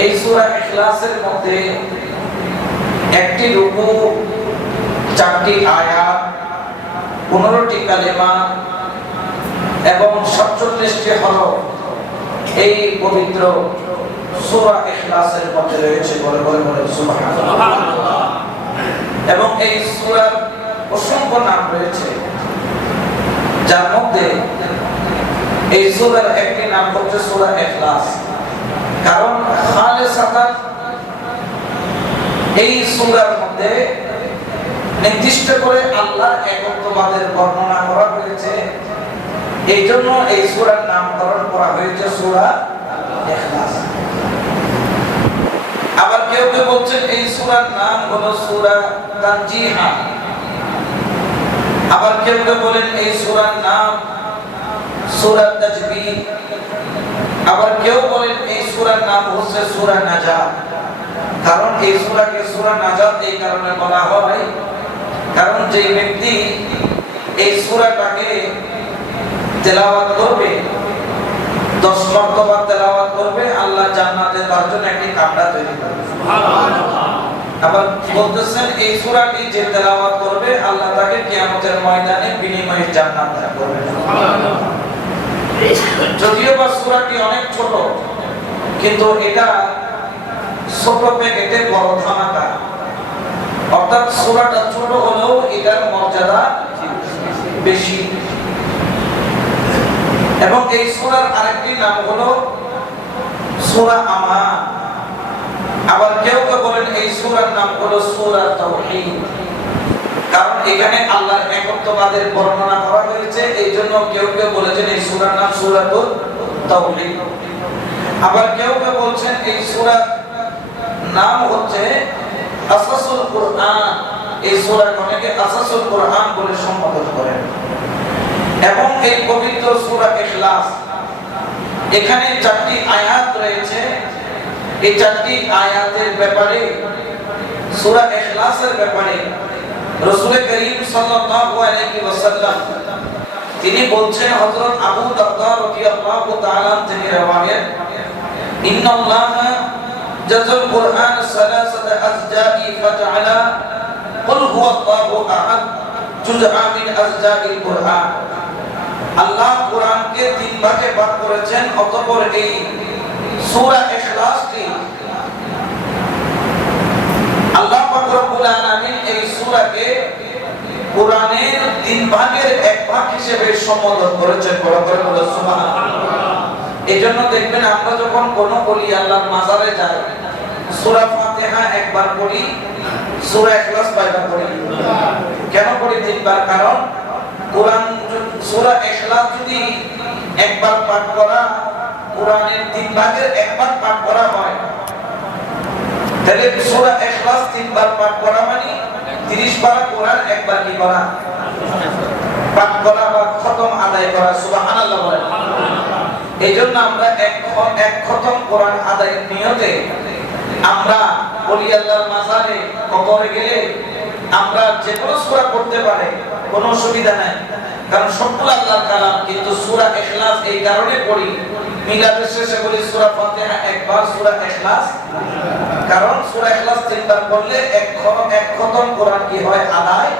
এই সূরা ইখলাসের মধ্যে একটি রুকু, 4টি আয়াত, 15টি কালেমা এবং 47টি হরফ এই পবিত্র সূরা ইখলাসের মধ্যে রয়েছে। বলে সুবহানাল্লাহ। এবং এই সূরার অসংখ্য নাম রয়েছে, যার মধ্যে এই সূরার একটি নাম হচ্ছে সূরা ইখলাস। কারণ খালিসাতান এই সূরার মধ্যে নির্দিষ্ট করে আল্লাহর একত্ববাদের বর্ণনা করা হয়েছে। এই জন্য এই সূরার নামকরণ করা হয়েছে সূরা ইখলাস। আবার কেউ কেউ বলছেন এই সূরার নাম হলো সূরা তানজিহা। আবার কেউ কেউ বলেন এই সূরার নাম সূরা তাজবিহ। আবার কেউ বলেন এই সূরার নাম হচ্ছে সূরা নাজাত। কারণ এই সূরাকে সূরা নাজাত এই কারণে বলা হয়, কারণ যে ব্যক্তি এই সূরাটাকে তেলাওয়াত করবে, 10 মারতবা তেলাওয়াত করবে, আল্লাহ জান্নাতে তার জন্য একটি কামরা তৈরি করবে। সুবহানাল্লাহ। আবার বলতেছেন এই সূরাটি যে তেলাওয়াত করবে, আল্লাহ তাকে কিয়ামতের ময়দানে বিনিময়ে জান্নাত দান করবে। সুবহানাল্লাহ। যদিও বা সূরাটি অনেক ছোট, কিন্তু এটা ছোট প্যাকেটে বড় ধামাকা। অর্থাৎ সূরাটা ছোট হলেও এটার মর্যাদা বেশি। এবং এই সূরার আরেকটি নাম হলো সূরা আমান। আবার কেউ কেউ বলেন এই সূরার নাম হলো সূরা তাওহীদ। কারণ এখানে আল্লাহর একত্ববাদের বর্ণনা করা হয়েছে, এই জন্য কেউ কেউ বলেছেন এই সূরার নাম সূরাতুত তাওহীদ। আবার কেউ কেউ বলছেন এই সূরার নাম হচ্ছে আসাসুল কুরআন। এই সূরাকে অনেকে আসাসুল কুরআন বলে সম্বোধন করেন। এবং এই পবিত্র সূরা ইখলাস, এখানে 4টি আয়াত রয়েছে। এই 4টি আয়াতের ব্যাপারে, সূরা ইখলাসের ব্যাপারে রাসূল করিম সাল্লাল্লাহু আলাইহি ওয়াসাল্লাম তিনি বলছেন, হযরত আবু দারদা রাদিয়াল্লাহু তাআলা থেকে রওয়ায়াত, ইন্নাল্লাহা জাযাল কুরআন সালাসাতা আজজা'i ফাজআলা কুল হুয়াল্লাহু আহাদ জুজআ মিন আজজা'il কুরআন। আল্লাহ কুরআনকে 3 ভাগে ভাগ করেছেন, অতঃপর এই সূরা ইখলাসটি আল্লাহ পাক রব্বুল আলামিন এই সূরাকে কুরআনের 3 ভাগের 1 ভাগ হিসেবে সম্বোধন করেছেন। বলে সুবহানাল্লাহ। এজন্য দেখবেন আমরা যখন কোনো ওলি আল্লাহর মাজারে যাই, সূরা ফাতিহা একবার পড়ি, সূরা ইখলাস কয়বার পড়ি? কেন পড়ি 3 বার? কারণ কুরআন সূরা ইখলাস যদি একবার পাঠ করা, কুরআনের 3 ভাগের 1 ভাগ পাঠ করা হয়, তাহলে সূরা ইখলাস 3 বার পাঠ করা মানে 30 বার কোরআন একবার কি করা? পাঠ করা বা খতম আদায় করা। সুবহানাল্লাহ বলেন। এইজন্য আমরা এক খতম কোরআন আদায়ের নিয়তে আমরা ওলি আল্লাহর মাজারে কবরে গেলে আমরা যে কোনো সূরা পড়তে পারে, কোনো অসুবিধা নাই। কারণ সবগুলো আল্লাহর কালাম, কিন্তু সূরা ইখলাস এই কারণে পড়ি, মিলাদের শেষে বলি সূরা ফাতিহা একবার, সূরা ইখলাস। কারণ সূরা ইখলাস 3 বার পড়লে এক খতম কোরআন কি হয়? আদায়,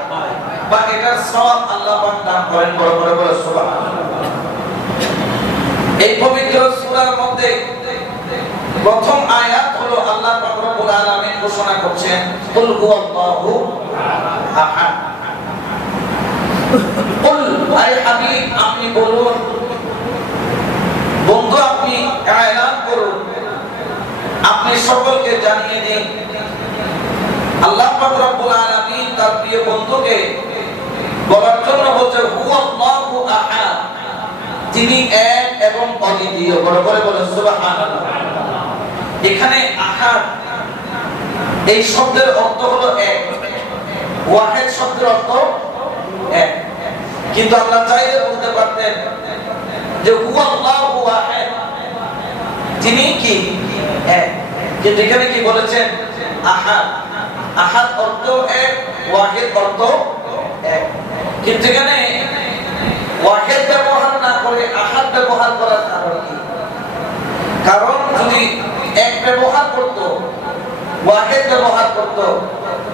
বা এটার সওয়াব আল্লাহ পাক দান করেন। বড় সুবহানাল্লাহ। এই পবিত্র সূরার মধ্যে প্রথম আয়াত হলো আল্লাহ পাক রব্বুল আলামিন ঘোষণা করছেন, কুল হুয়াল্লাহু আহাদ। কুল, আয় হাবিব আপনি বলুন, বন্ধু আপনি এলান করুন, আপনি সকলকে জানিয়ে দিন। আল্লাহ পাক রব্বুল আলামিন তার প্রিয় বন্ধুকে বলার জন্য বলছে হুয়াল্লাহু আহাদ, তিনি এক এবং অদ্বিতীয়। বড় করে বলেন সুবহানাল্লাহ। এখানে আহাদ এই শব্দের অর্থ হলো এক, ওয়াহিদ শব্দের অর্থ এক। কিন্তু আল্লাহ চাইলে বলতে পারতেন যে হুয়াল্লাহু আহাদ, তিনি কি? এক। কিন্তু এখানে কি বলেছেন? আহাদ। আহাদ অর্থ এক, ওয়াহিদ অর্থ এক। কিন্তু এখানে ওয়াহিদ ব্যবহার না করে আহাদ ব্যবহার করার কারণ কি? কারণ যদি এক ব্যবহার করত, ওয়াহিদ ব্যবহার করত,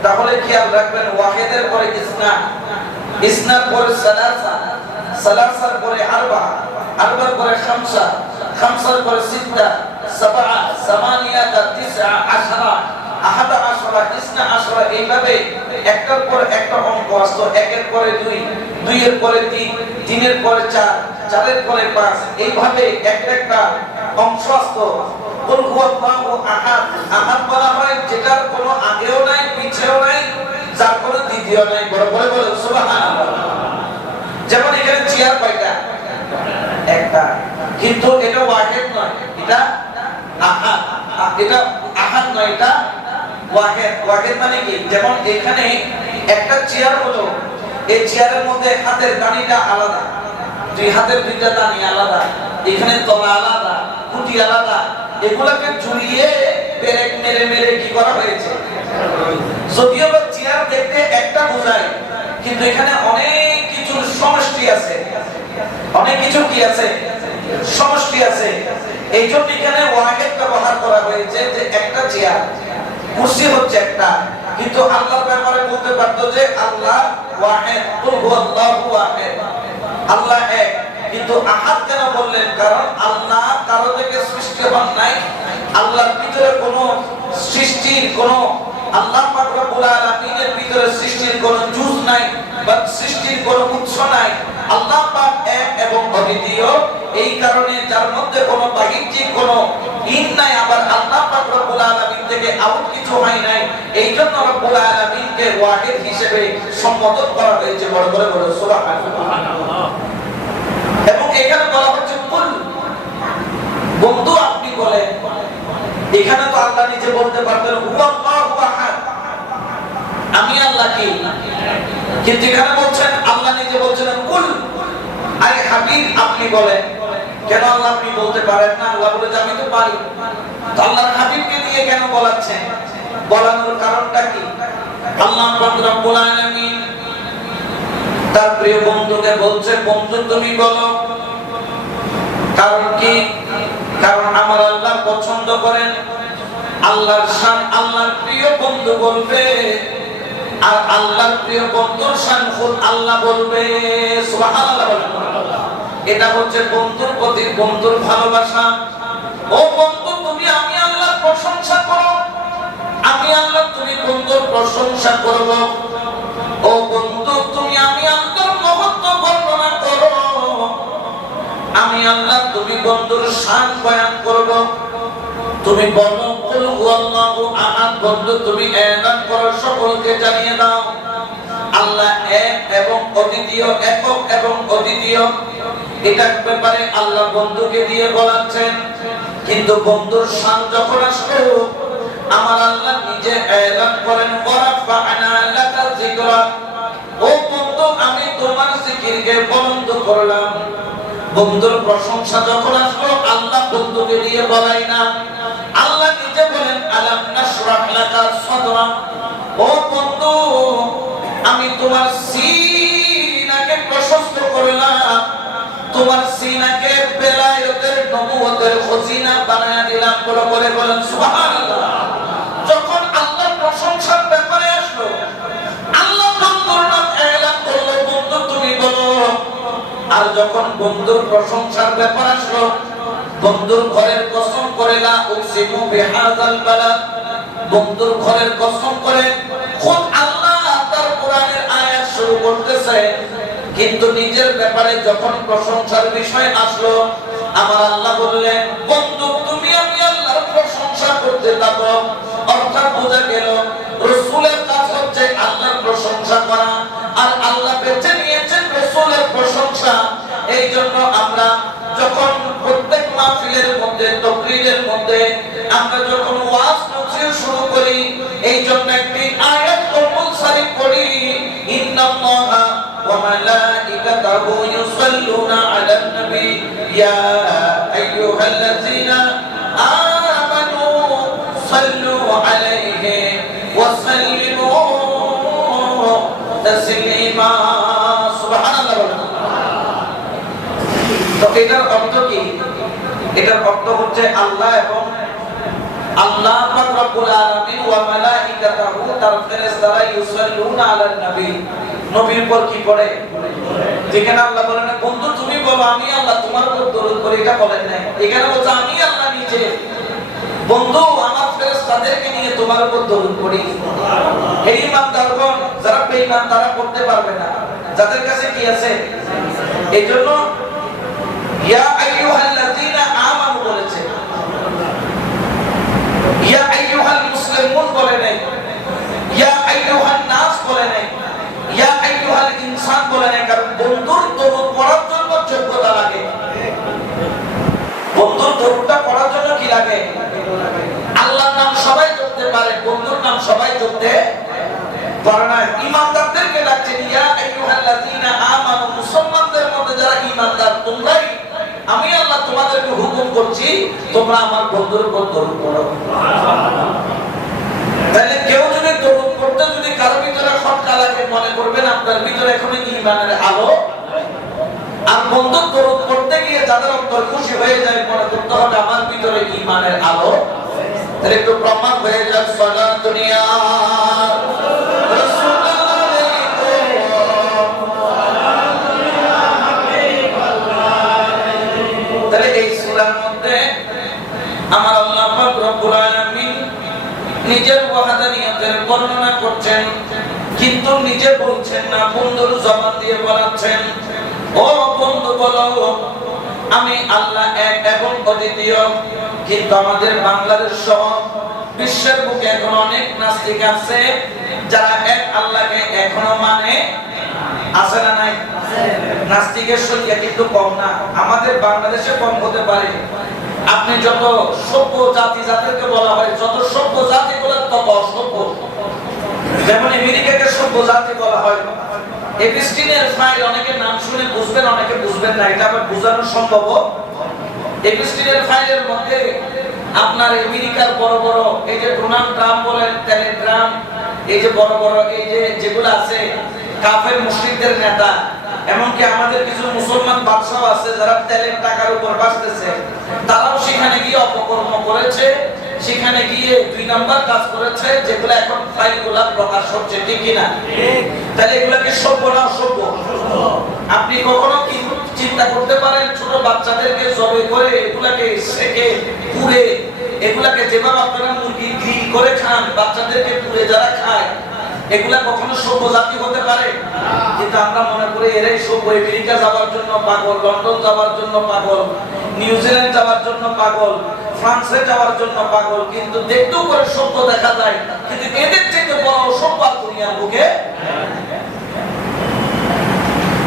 তাহলে খেয়াল রাখবেন ওয়াহিদের পরে ইসনা, ইসনার পরে সালাসা, সালাসার পরে আরবা, আরবার পরে খামসা, খামসার পরে সিত্তা, সাবআ, সামানিয়াতা, তিসআ, আশরা, আহাদা আশরা, ইসনা আশরা, এইভাবে একটার পর একটা অঙ্ক আসতো। একের পরে দুই, দুইয়ের পরে তিন, তিনের পরে চার, চারের পরে পাঁচ, এইভাবে একটা অংশ আসতো। কুল হুয়াল্লাহু আহাদ, আহাদ বলা হয় যেটার কোনো আগেও নাই পিছেও নাই, যার কোনো দ্বিতীয় নাই। বড় করে বলেন সুবহানাল্লাহ। যেমন এখানে চেয়ার কয়টা? একটা, কিন্তু এটা ওয়াহিদ নয়, এটা আহাদ, এটা আহাদ নয়, এটা ওয়াহিদ। ওয়াহিদ মানে কি? যেমন এখানে একটা চেয়ার হলো, এই চেয়ারের মধ্যে হাতের দানিটা আলাদা, দুই হাতের দুইটা দানি আলাদা, এখানে তলা আলাদা, খুঁটি আলাদা, এগুলাকে ঝুলিয়ে পেরেক মেরে মেরে কি করা হয়েছে। যদিও বা চেয়ার দেখতে একটা বোঝায়, কিন্তু এখানে অনেক কিছু সমষ্টি আছে, অনেক কিছু কি আছে, সমষ্টি আছে। এই জন্য এখানে ওয়াহিদ ব্যবহার করা হয়েছে, যে একটা চেয়ার, কুরসি হচ্ছে একটা, কিন্তু আল্লাহর ব্যাপারে বলতে পারতো যে আল্লাহ ওয়াহিদ, কুল হুয়াল্লাহু আহাদ, আল্লাহ এক। কিন্তু আহাদ কেন বললেন? কারণ আল্লাহ কারো থেকে সৃষ্টি হন নাই, আল্লাহর ভিতরে কোনো সৃষ্টির কোনো, আল্লাহ পাক রব্বুল আলামিনের ভিতরে সৃষ্টির কোনো জুজ নাই বা সৃষ্টির কোনো উৎস নাই। আল্লাহ পাক এক এবং অদ্বিতীয়, এই কারণে যার মধ্যে কোনো বাহ্যিক কোনো ইন নাই, আবার আল্লাহ পাক রব্বুল আলামিন থেকে আউট কিছু হয় নাই। এই জন্য রব্বুল আলামিনকে ওয়াহিদ হিসেবে সম্বোধন করা হয়েছে। বড় করে বলো সুবহানাল্লাহ। এবং এখানে বলা হচ্ছে কুল, বন্ধু আপনি বলেন। এখানে তো আল্লাহ নিজে বলতে পারতেন হুয়াল্লাহু আহাদ, আমি আল্লাহ কি, কিন্তু এখানে বলছেন আল্লাহ নিজে বলছেন কুল, আরে হাবিব আপনি বলেন। কেন আল্লাহ আপনি বলতে পারেন না? আল্লাহ বলে আমি তো পারি। তো আল্লাহর হাবিবকে দিয়ে কেন বলাচ্ছেন? বলানোর কারণটা কি? আল্লাহ রাব্বুল আলামিন তার প্রিয় বন্ধুকে বলছে, বন্ধু তুমি বলো। কারণ কি? কারণ আমার আল্লাহ পছন্দ করেন, আল্লাহর শান আল্লাহর প্রিয় বন্ধু বলবে, আর আল্লাহর প্রিয় বন্ধুর শান খুদ আল্লাহ বলবে। সুবহানাল্লাহ। এটা হচ্ছে বন্ধুর প্রতি বন্ধুর ভালোবাসা। ও বন্ধু তুমি আমি আল্লাহর প্রশংসা করো, আমি আল্লাহ তুমি বন্ধুর প্রশংসা করব। ও বন্ধু তুমি আমি আল্লাহর মহত্ব বর্ণনা করো, আমি আল্লাহ তুমি বন্ধুর শান বয়ান করব। তুমি বলো কুল হুয়াল্লাহু আহাদ, বন্ধু তুমি এলান করো, সকলকে জানিয়ে দাও আল্লাহ এক এবং অদ্বিতীয়, একক এবং অদ্বিতীয়। এটার ব্যাপারে আল্লাহ বন্ধুকে দিয়ে বলাচ্ছেন। কিন্তু বন্ধুর শান যখন আসলো, আমার আল্লাহ নিজে এলান করেন ওয়ারাফা'না লাকা যিকরাক, ও বন্ধু আমি তোমার জিকিরকে বুলন্দ করলাম। বন্ধুর প্রশংসা যখন আসলো, আল্লাহ বন্ধুকে দিয়ে বলাই না, আল্লাহ নিজে বলেন আলাম নাশরাহ লাকা সাদরাক, ও বন্ধু আমি তোমার সিনাকে প্রশস্ত করলাম, তোমার সিনাকে বেলায়েতের নবুয়তের খজিনা বানায়া দিলাম। বলে বলেন সুবহানাল্লাহ। যখন আল্লাহর প্রশংসার ব্যাপারে আসলো, আল্লাহ বন্ধুর নাম এলান করলো, বন্ধু তুমি বলো। আর যখন বন্ধুর প্রশংসার ব্যাপার আসলো, বন্ধুর ঘরের কসম করে লা উকসিমু বিহাযাল বালাদ, বন্ধুর ঘরের কসম করে খুদ আল্লাহ তার কোরআনের আয়াত শুরু করতেছে। কিন্তু নিজের ব্যাপারে যখন প্রশংসার বিষয় আসলো, আমার আল্লাহ বললেন বন্ধু তুমি আমি আল্লাহর প্রশংসা করতে থাকো। অর্থাৎ বোঝা গেল রাসূলের কাজ হচ্ছে আল্লাহর প্রশংসা করা, আর আল্লাহ বেছে নিয়েছেন রাসূলের প্রশংসা। এই জন্য আমরা যখন প্রত্যেক মাহফিলের মধ্যে, তাকরীরের মধ্যে আমরা যখন ওয়াজ নসিহত শুরু করি, এই জন্য একটি আয়াত কম্পালসারি পড়ি, ইন্নাল্লাহা ওয়া মালাইকাতাহু ইউসাল্লুনা আলান নবী ইয়া আইয়ুহাল্লাযীনা আমানু সাল্লু আলাইহি ওয়া সাল্লিমু তাসলিমা। সুবহানাল্লাহ। তো এটার অর্থ কি? এটার অর্থ হচ্ছে আল্লাহ এবং আল্লাহ পাক রব্বুল আলামিন ওয়া মালাইকাতুহু তার ফেরেশতারা ইউসাল্লুনা আলান নবী, নবীর উপর কি পড়ে? যেখানে আল্লাহ বলেন বন্ধু তুমি বলো আমি আল্লাহ তোমার উপর দরুদ পড়ি, এটা বলেন নাই। এখানে বলছে আমি আল্লাহ নিজে বন্ধু আমার ফেরেশতাদেরকে নিয়ে তোমার উপর দরুদ পড়ি। এই ইমানদারগণ যারা বেঈমান তারা করতে পারবে না, যাদের কাছে কি আছে। এইজন্য ইয়া আইয়ুহাল্লাযীনা আমানু বলেছে, ইয়া আইয়ুহাল মুসলিমুন বলে নাই, ইয়া আইয়ুহান নাস বলে নাই, ইয়া আইয়ুহাল ইনসান বলে নাই। কারণ বন্ধুর দরুদ পড়ার জন্য যোগ্যতা লাগে। বন্ধুর দরুদটা পড়ার জন্য কি লাগে? আল্লাহর নাম সবাই জপতে পারে, বন্ধুর নাম সবাই জপতে পারে না। ঈমানদারদেরকে ডাকছেন ইয়া আইয়ুহাল্লাযীনা আমানু, মুসলমানদের মধ্যে যারা ঈমানদার তোমরাই, আমি আল্লাহ তোমাদেরকে হুকুম করছি তোমরা আমার বন্ধুর উপর দরুদ পড়ো। তাহলে কেউ যদি দরুদ পড়তে যদি কারো ভিতরে খটকা লাগে মনে করবেন আপনার ভিতরে এখনো ঈমানের আলো। আর বন্ধুর দরুদ পড়তে গিয়ে যাদের অন্তর খুশি হয়ে যায় মনে করতে হবে আমার ভিতরে ঈমানের আলো। তাহলে একটু প্রমাণ হয়ে যাক সালাতুন ইয়া আমার আল্লাহ পাক রব্বুল আলামিন নিজের ওয়াহদানিয়তের বর্ণনা করছেন, কিন্তু নিজে বলছেন না, বন্ধুর জবান দিয়ে বলাচ্ছেন। ও বন্ধু বলো আমি আল্লাহ এক এবং অদ্বিতীয়। কিন্তু আমাদের বাংলাদেশ সহ বিশ্বের বুকে এখন অনেক নাস্তিক আছে যারা এক আল্লাহকে এখনো মানে। আছে না নাই? নাস্তিকের সংখ্যা কিন্তু কম না, আমাদের বাংলাদেশে কম হতে পারে। আপনি যত সভ্য জাতি যাদেরকে বলা হয়, যত সভ্য জাতিগুলো তত অসভ্য। যেমন আমেরিকাকে সভ্য জাতি বলা হয়। এপিস্টিনের ফাইল অনেকে নাম শুনে বুঝবেন, অনেকে বুঝবেন না, এটা আবার বোঝানো সম্ভব। এপিস্টিনের ফাইলের মধ্যে আপনার আমেরিকার বড় বড় এই যে ডোনাল্ড ট্রাম্প বলেন, টেলিগ্রাম, এই যে বড় বড় এই যে যেগুলো আছে কাফের মুশরিকদের নেতা, এমনকি আমাদের কিছু মুসলমান বাদশাহ আছে যারা তেলের টাকার উপর বাঁচতেছে, তারাও সেখানে গিয়ে অপকর্ম করেছে, সেখানে গিয়ে দুই নাম্বার কাজ করেছে, যেগুলো এখন ফাইলগুলো প্রকাশ হচ্ছে, ঠিক কিনা? তাহলে এগুলাকে সভ্য না অসভ্য? আপনি কখনো কি চিন্তা করতে পারেন ছোট বাচ্চাদেরকে জবে করে এগুলাকে সেকে পুড়ে এগুলাকে যেভাবে আপনারা মুরগি গ্রিল করে খান, বাচ্চাদেরকে পুড়ে যারা খায়, এগুলা কখনো সভ্য জাতি হতে পারে? কিন্তু আমরা মনে করি এরাই সভ্য। আমেরিকা যাওয়ার জন্য পাগল, লন্ডন যাওয়ার জন্য পাগল, নিউজিল্যান্ড যাওয়ার জন্য পাগল, ফ্রান্সে যাওয়ার জন্য পাগল, কিন্তু দেখতেও করে সভ্য দেখা যায়। কিন্তু এদের থেকে বড় অসভ্য দুনিয়ার বুকে।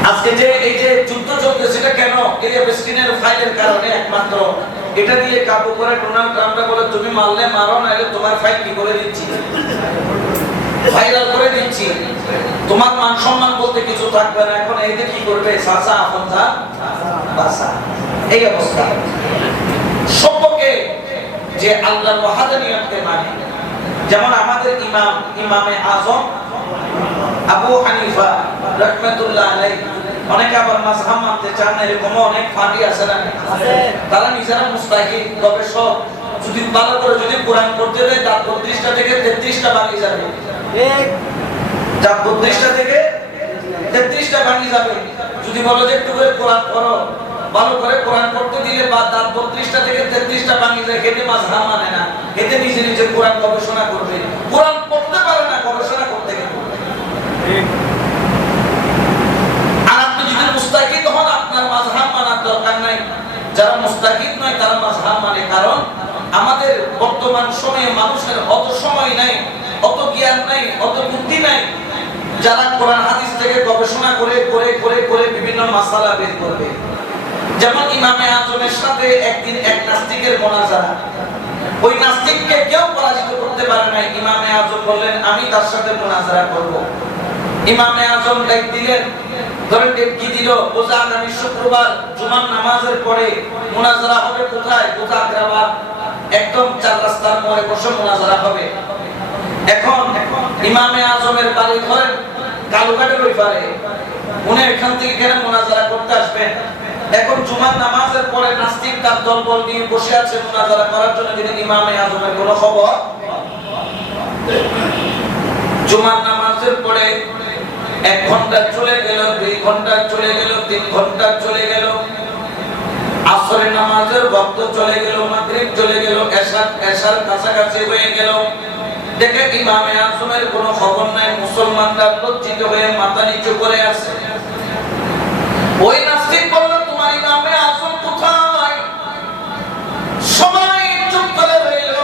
আজকে যে এই যে যুদ্ধ চলছে সেটা কেন? এই এপিস্টিনের ফাইলের কারণে একমাত্র। এটা দিয়ে কাবু করে ডোনাল্ড ট্রাম্পটা বলে তুমি মারলে মারো, নাইলে তোমার ফাইল কি করে দিচ্ছি, ভাইরাল করে দিচ্ছি, তোমার মান সম্মান বলতে কিছু থাকবে না। এখন এতে কি করবে? সাসা আপনজা বাসা, এই অবস্থা। সবকে যে আল্লাহর ওয়াহদানিয়তকে মানে, যেমন আমাদের ইমামে আযম আবু হানিফা রাহমাতুল্লাহ আলাইহি, অনেকে আবার মাযহাব মানতে চান না, এরকম অনেক ফাঁকি আছে না? তারা নিজেরা মুস্তাহিদ গবেষক। যদি ভালো করে যদি কোরআন পড়তে দেয় তার 32টা থেকে 33টা বাকি যাবে, যা 32টা থেকে 33টা বাকি যাবে। যদি বলো যে একটু করে কোরআন পড়ো, ভালো করে কোরআন পড়তে দিলে বা তার 32টা থেকে 33টা বাকি যায়, এতে মাযহাব মানে না, এতে নিজে নিজে কোরআন গবেষণা করবে। কোরআন পড়তে পারে না, গবেষণা করতে গেলে। আর আপনি যদি মুস্তাহিদ হন আপনার মাযহাব মানার দরকার নাই। যারা মুস্তাহিদ নয় তারা মাযহাব মানে। কারণ আমাদের বর্তমান সময়ে মানুষের অত সময় নাই, অত জ্ঞান নাই, অত বুদ্ধি নাই, যারা কোরআন হাদিস থেকে গবেষণা করে করে করে করে বিভিন্ন মাসালা বের করবে। যেমন ইমামে আযমের সাথে একদিন এক নাস্তিকের মুনাজারা, ওই নাস্তিককে কেউ পরাজিত করতে পারে নাই। ইমামে আযম বললেন আমি তার সাথে মুনাজারা করব। ইমামে আযম ডাক দিলেন, ধরেন কি দিল, বোঝা আগামী শুক্রবার জুমার নামাজের পরে মুনাজারা হবে। কোথায়? কোথাগ্রাবাদ, একদম 4 রাস্তার মোড়ে বসে মুনাজারা হবে। এখন ইমামে আযমের বাড়ি ঘর কালুঘাটের ওই পারে, উনি এখান থেকে এখানে মুনাজারা করতে আসবেন। এখন জুমার নামাজের পরে নাস্তিক তার দলবল নিয়ে বসে আছে মুনাজারা করার জন্য, কিন্তু ইমামে আজমের কোনো খবর। জুমার নামাজের পরে 1 ঘন্টা চলে গেল, 2 ঘন্টা চলে গেল, 3 ঘন্টা চলে গেল, আসরের নামাজের ওয়াক্ত চলে গেল, মাগরিব চলে গেল, এশার কাছাকাছি হয়ে গেল। দেখে ইমামে আজমের কোনো খবর নাই। মুসলমানরা লজ্জিত হয়ে মাথা নিচু করে আছে। ওই নাস্তিক বলল, তোমার ইমামে আজম কোথায়? সবাই চুপ করে রইল।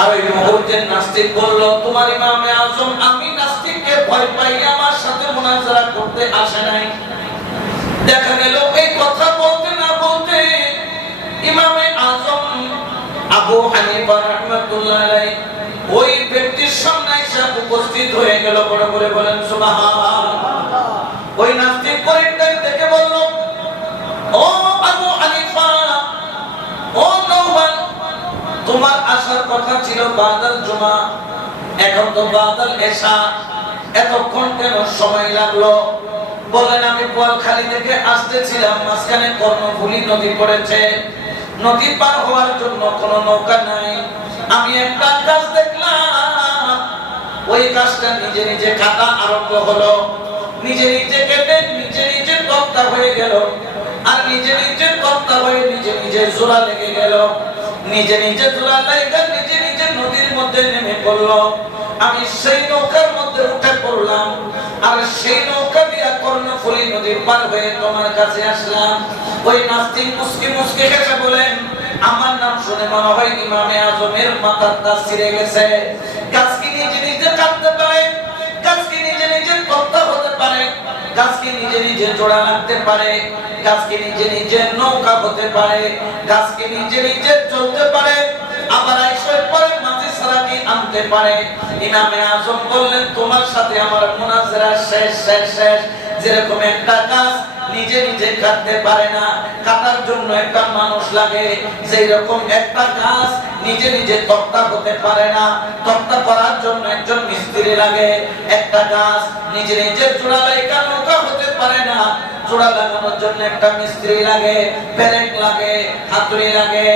আর ওই মুহূর্তে নাস্তিক বলল, তোমার ইমামে আজম, আমি নাস্তিককে ভয় পাই, আমার সাথে মুনাজারা করতে আসে নাই। দেখা গেল এই কথা বলতে না বলতে ইমামে আজম আবু হানিফা রাহমাতুল্লাহ আলাইহি ওই ব্যক্তির সামনে এসে উপস্থিত হয়ে গেল। বড় করে বলেন সুবহানাল্লাহ। ওই নাস্তিক পরিত্যাগ দেখে বলল, ও আবু হানিফা, ও নওমান, তোমার আসার কথা ছিল বাদাল জুমা, এখন তো বাদাল এশা, এতক্ষণ কেন সময় লাগলো? বলেন, আমি বোয়ালখালী থেকে আসতেছিলাম, মাঝখানে কর্ণফুলী নদী পড়েছে, নদী পার হওয়ার জন্য কোনো নৌকা নাই। আমি একটা গাছ দেখলাম, ওই গাছটা নিজে নিজে কাটা আরম্ভ হলো, নিজে নিজে কেটে নিজে নিজে তক্তা হয়ে গেল, আর নিজে নিজে তক্তা হয়ে নিজে নিজে জোড়া লেগে গেল, নিজে নিজে জোড়া লেগে নিজে নিজে নদীর মধ্যে নেমে পড়লো। আমি সেই নৌকার মধ্যে উঠে পড়লাম, আর সেই নৌকা দিয়ে কর্ণফুলী নদী পার হয়ে তোমার কাছে আসলাম। ওই নাস্তিক মুস্কি মুস্কি হেসে বলেন, আমার নাম শুনে মনে হয় ইমামে আজমের মাথার তাজ ছিঁড়ে গেছে। গাছ কি নিজে নিজে কাটতে পারে? গাছ কি নিজে নিজে তক্তা হতে পারে? গাছ কি নিজে নিজে জোড়া লাগতে পারে? গাছ কি নিজে নিজে নৌকা হতে পারে? গাছ কি নিজে নিজে চলতে পারে? আবার আইসের পরে মাঝে সারা কি আনতে পারে? ইমামে আজম বললেন, তোমার সাথে আমার মুনাজারা শেষ শেষ শেষ। যেরকম একটা গাছ নিজে নিজে কাটতে পারে না, কাটার জন্য একটা মানুষ লাগে, সেই রকম একটা গাছ নিজে নিজে তক্তা হতে পারে না, তক্তা করার জন্য একজন মিস্ত্রি লাগে। একটা গাছ নিজে নিজে জোড়া লাগা নৌকা হতে পারে না, জোড়া লাগানোর জন্য একটা মিস্ত্রি লাগে, পেরেক লাগে, হাতুড়ি লাগে।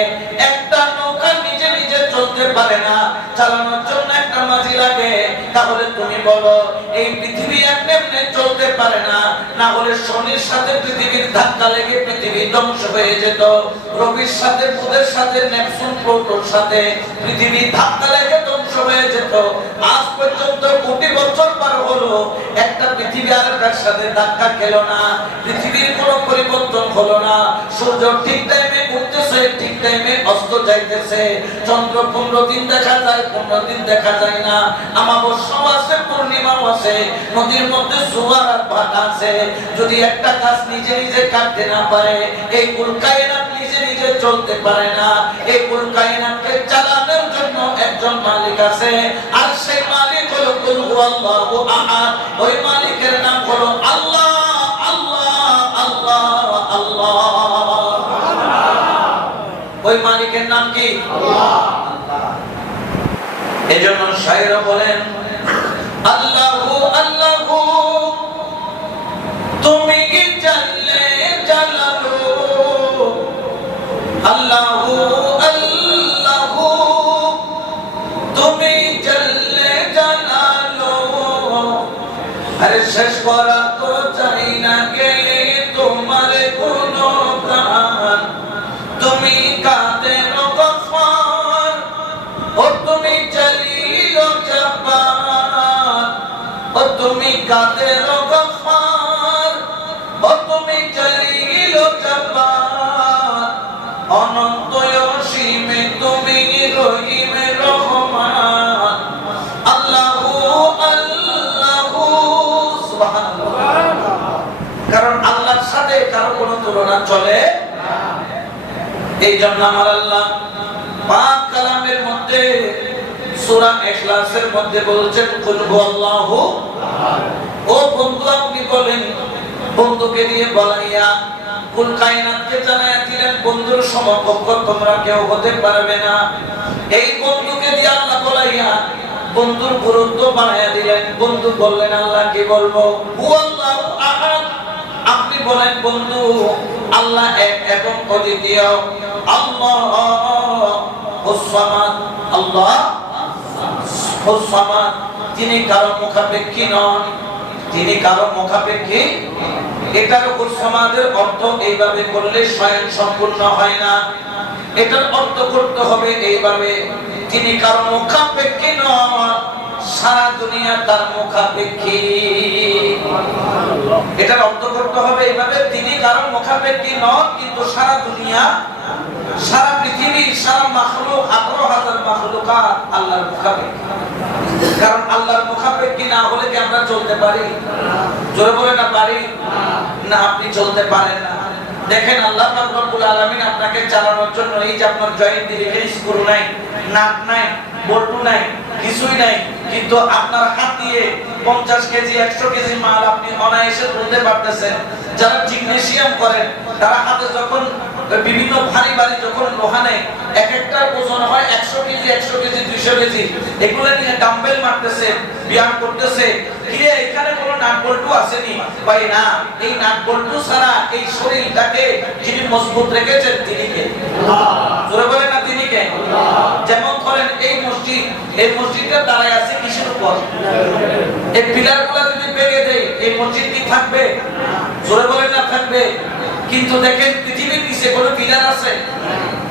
একটা নৌকা নিজে নিজে চলতে পারে না, চালানোর জন্য একটা মাঝি লাগে। তাহলে তুমি বলো, এই পৃথিবী এমনি চলতে পারে না, না হলে শনির সাথে পৃথিবীর ধাক্কা লেগে পৃথিবী ধ্বংস হয়ে যেত, রবির সাথে বুধের সাথে নেপচুন প্লুটোর সাথে পৃথিবী ধাক্কা লেগে ধ্বংস হয়ে যেত। আজ পর্যন্ত কোটি বছর পার হলো, একটা পৃথিবী আরেকটার সাথে ধাক্কা খেলো না, পৃথিবীর কোনো পরিবর্তন হলো না। সূর্য ঠিক টাইমে উঠতেছে, ঠিক টাইমে অস্ত যাইতেছে। চন্দ্র 15 দিন দেখা যায়, 15 দিন দেখা যায় না। অমাবস্যাও আছে, পূর্ণিমাও আছে, নদীর মধ্যে জোয়ার আর ভাটা আছে। যদি একটা গাছ নিজে নিজে কাটতে না পারে, এই কুল কায়নাত নিজে নিজে চলতে পারে না। এই কুল কায়নাতকে চালানোর জন্য একজন মালিক আছে, আর সেই মালিক হলো কুল হুয়াল্লাহু আহাদ। ওই মালিকের নাম হলো আল্লাহ। ওই মালিকের নাম কি? আল্লাহ। এজন্য শায়র বলেন, আল্লাহু আল্লাহু তুমি জানলে জালালু, আল্লাহু আল্লাহু তুমি জানলে জালালু। আরে শেষ করা তো চাই না গেলে তোমার কোনো গান, তুমি কাদের গফার, ও তুমি জলিল জব্বার, ও তুমি কাদের গফার, ও তুমি জলিল জব্বার, অনন্ত অসীমে তুমি রহিম রহমান। আল্লাহু আল্লাহু সুবহানাল্লাহ। কারণ আল্লাহর সাথে কারো কোনো তুলনা চলে না। এই জন্য আমার আল্লাহ পাক কালামের মধ্যে সূরা ইখলাসের মধ্যে বলছেন, কুল হুয়াল্লাহু আহাদ। ও বন্ধু, আপনি বলেন, বন্ধুকে দিয়ে বলাইয়া কুল কায়নাতকে জানায়া দিলেন, বন্ধুর সমকক্ষ তোমরা কেউ হতে পারবে না। এই বন্ধুকে দিয়ে আল্লাহ বলাইয়া বন্ধুর গুরুত্ব বাড়াইয়া দিলেন। বন্ধু বললেন, আল্লাহ কি বলবো? হুয়াল্লাহু আহাদ। আপনি বলেন বন্ধু আল্লাহ এক এবং অদ্বিতীয় আল্লাহুস সামাদ আল্লাহুস সামাদ তিনি কারো মুখাপেক্ষী নন তিনি কারো মুখাপেক্ষী এটার সমাজের অর্থ এইভাবে করলে স্বয়ং সম্পূর্ণ হয় না এটার অর্থ করতে হবে এইভাবে তিনি কারো মুখাপেক্ষী নন সারা দুনিয়া তার মুখাপেক্ষী এটার অর্থ করতে হবে এইভাবে তিনি কারো মুখাপেক্ষী নন কিন্তু সারা দুনিয়া সারা পৃথিবী সারা মাখলুক 18,000 মাখলুকাত আল্লাহর মুখাপেক্ষী কারণ আল্লাহর মুখাপেক্ষী না হলে কি আমরা চলতে পারি জোরে বলে না পারি না আপনি চলতে পারেন না দেখেন আল্লাহ পাক রব্বুল আলামিন আপনাকে চালানোর জন্য এই যে আপনার জয়েন্ট দিকে স্ক্রু নাই নাট নাই বল্টু নাই কিছুই নাই কিন্তু আপনার হাত দিয়ে 50 কেজি 100 কেজি মাল আপনি অনায়াসে তুলতে পারতেছেন যারা জিমনেশিয়াম করেন তারা হাতে যখন বিভিন্ন ভারী ভারী যখন লোহা নেয় এক একটা ওজন হয় 100 কেজি 200 কেজি এগুলো নিয়ে ডাম্বেল মারতেছে ব্যায়াম করতেছে কি এখানে কোনো নাট বল্টু আসেনি ভাই না এই নাট বল্টু ছাড়া এই শরীরটাকে যিনি মজবুত রেখেছেন তিনি কে আল্লাহ জোরে বলেন না তিনি কে আল্লাহ যেমন করেন এই মসজিদটা দাঁড়ায় আছে কিসের উপর এই পিলারগুলো যদি ভেঙে দেয় এই মসজিদ কি থাকবে জোরে বলেন না থাকবে কিন্তু দেখেন পৃথিবীর নিচে কোনো পিলার আছে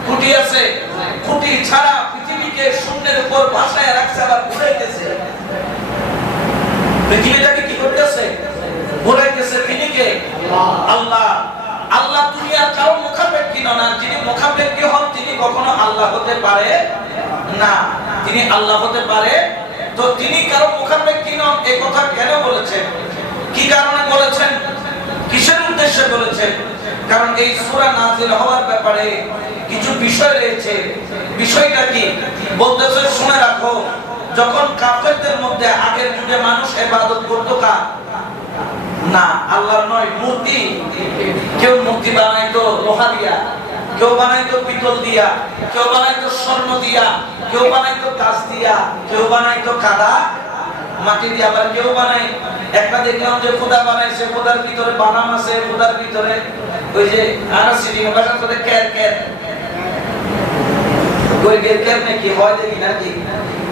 খুঁটি আছে খুঁটি ছাড়া পৃথিবীকে শূন্যের উপর ভাসায় রাখছে আবার ঘুরাইতেছে পৃথিবীটাকে কি করতেছে ঘুরাইতেছে তিনি কে আল্লাহ আল্লাহ দুনিয়ার কারো মুখাপেক্ষী নন যিনি মুখাপেক্ষী হন তিনি কখনো আল্লাহ হতে পারে না তিনি আল্লাহ হতে পারে তো তিনি কারো মুখাপেক্ষী নন এই কথা কেন বলেছেন কি কারণে বলেছেন কিসের উদ্দেশ্যে বলেছেন কারণ এই সূরা নাযিল হওয়ার ব্যাপারে কিছু বিষয় রয়েছে বিষয়টা কি বলতেছে শুনে রাখো যখন কাফেরদের মধ্যে আগের যুগে মানুষ ইবাদত করত কার না আল্লাহর নয় মূর্তি কেউ মূর্তি বানাইতো লোহা দিয়া কেউ বানাইতো পিতল দিয়া কেউ বানাইতো স্বর্ণ দিয়া কেউ বানাইতো কাঁচ দিয়া কেউ বানাইতো কাদা মাটি দিয়ে আবার কেউ বানায় একটা দেখলাম যে খোদা বানাইছে খোদার ভিতরে বানাম আছে খোদার ভিতরে ওই যে আরসিডি ভাষা করে ক্যার ক্যার ওই ক্যার নাকি হয় দেখি নাকি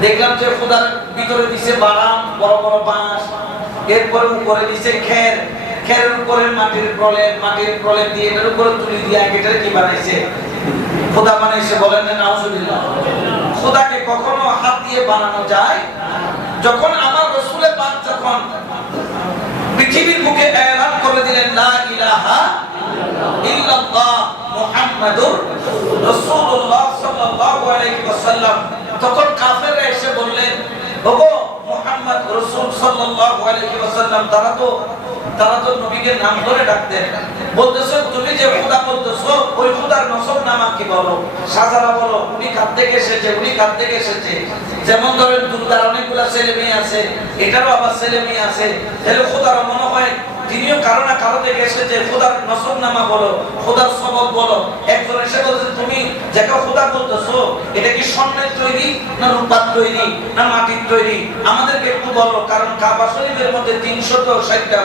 দেখলাম যে খোদার ভিতরে দিছে বানাম বড় বড় বাঁশ এরপরে উপরে দিছে খের খেরের উপরে মাটির প্রলেপ দিয়ে এটার উপরে তুলি দিয়ে এটার কি বানাইছে খোদা বানাইছে বলেন না নাউজুবিল্লাহ খোদাকে কখনো হাত দিয়ে বানানো যায় যখন আমার রাসূল পাক যখন পৃথিবীর মুখে এলান করে দিলেন লা ইলাহা ইল্লাল্লাহ মুহাম্মাদুর রাসূলুল্লাহ সাল্লাল্লাহু আলাইহি ওয়াসাল্লাম তখন কাফেররা এসে বললেন ওগো মুহাম্মদ রাসূল সাল্লাল্লাহু আলাইহি ওয়াসাল্লাম তারা তো নবীকে নাম ধরে ডাকতেন বলতেছো তুমি যে খোদা বলতেছো ওই খোদার নসব নামা কি বলো সাজারা বলো উনি কার থেকে এসেছে যেমন ধরেন দুর্গার অনেকগুলা ছেলে মেয়ে আছে এটারও আবার ছেলে মেয়ে আছে তাহলে খোদার মনে হয় তিনিও কারো না কারো থেকে এসেছে খোদার নসব নামা বলো খোদার সবব বলো একজন এসে বলছে তুমি যাকে খোদা বলতেছো এটা কি স্বর্ণের তৈরি না রূপার তৈরি না মাটির তৈরি আমাদেরকে একটু বলো কারণ কাবা শরীফের মধ্যে 360টা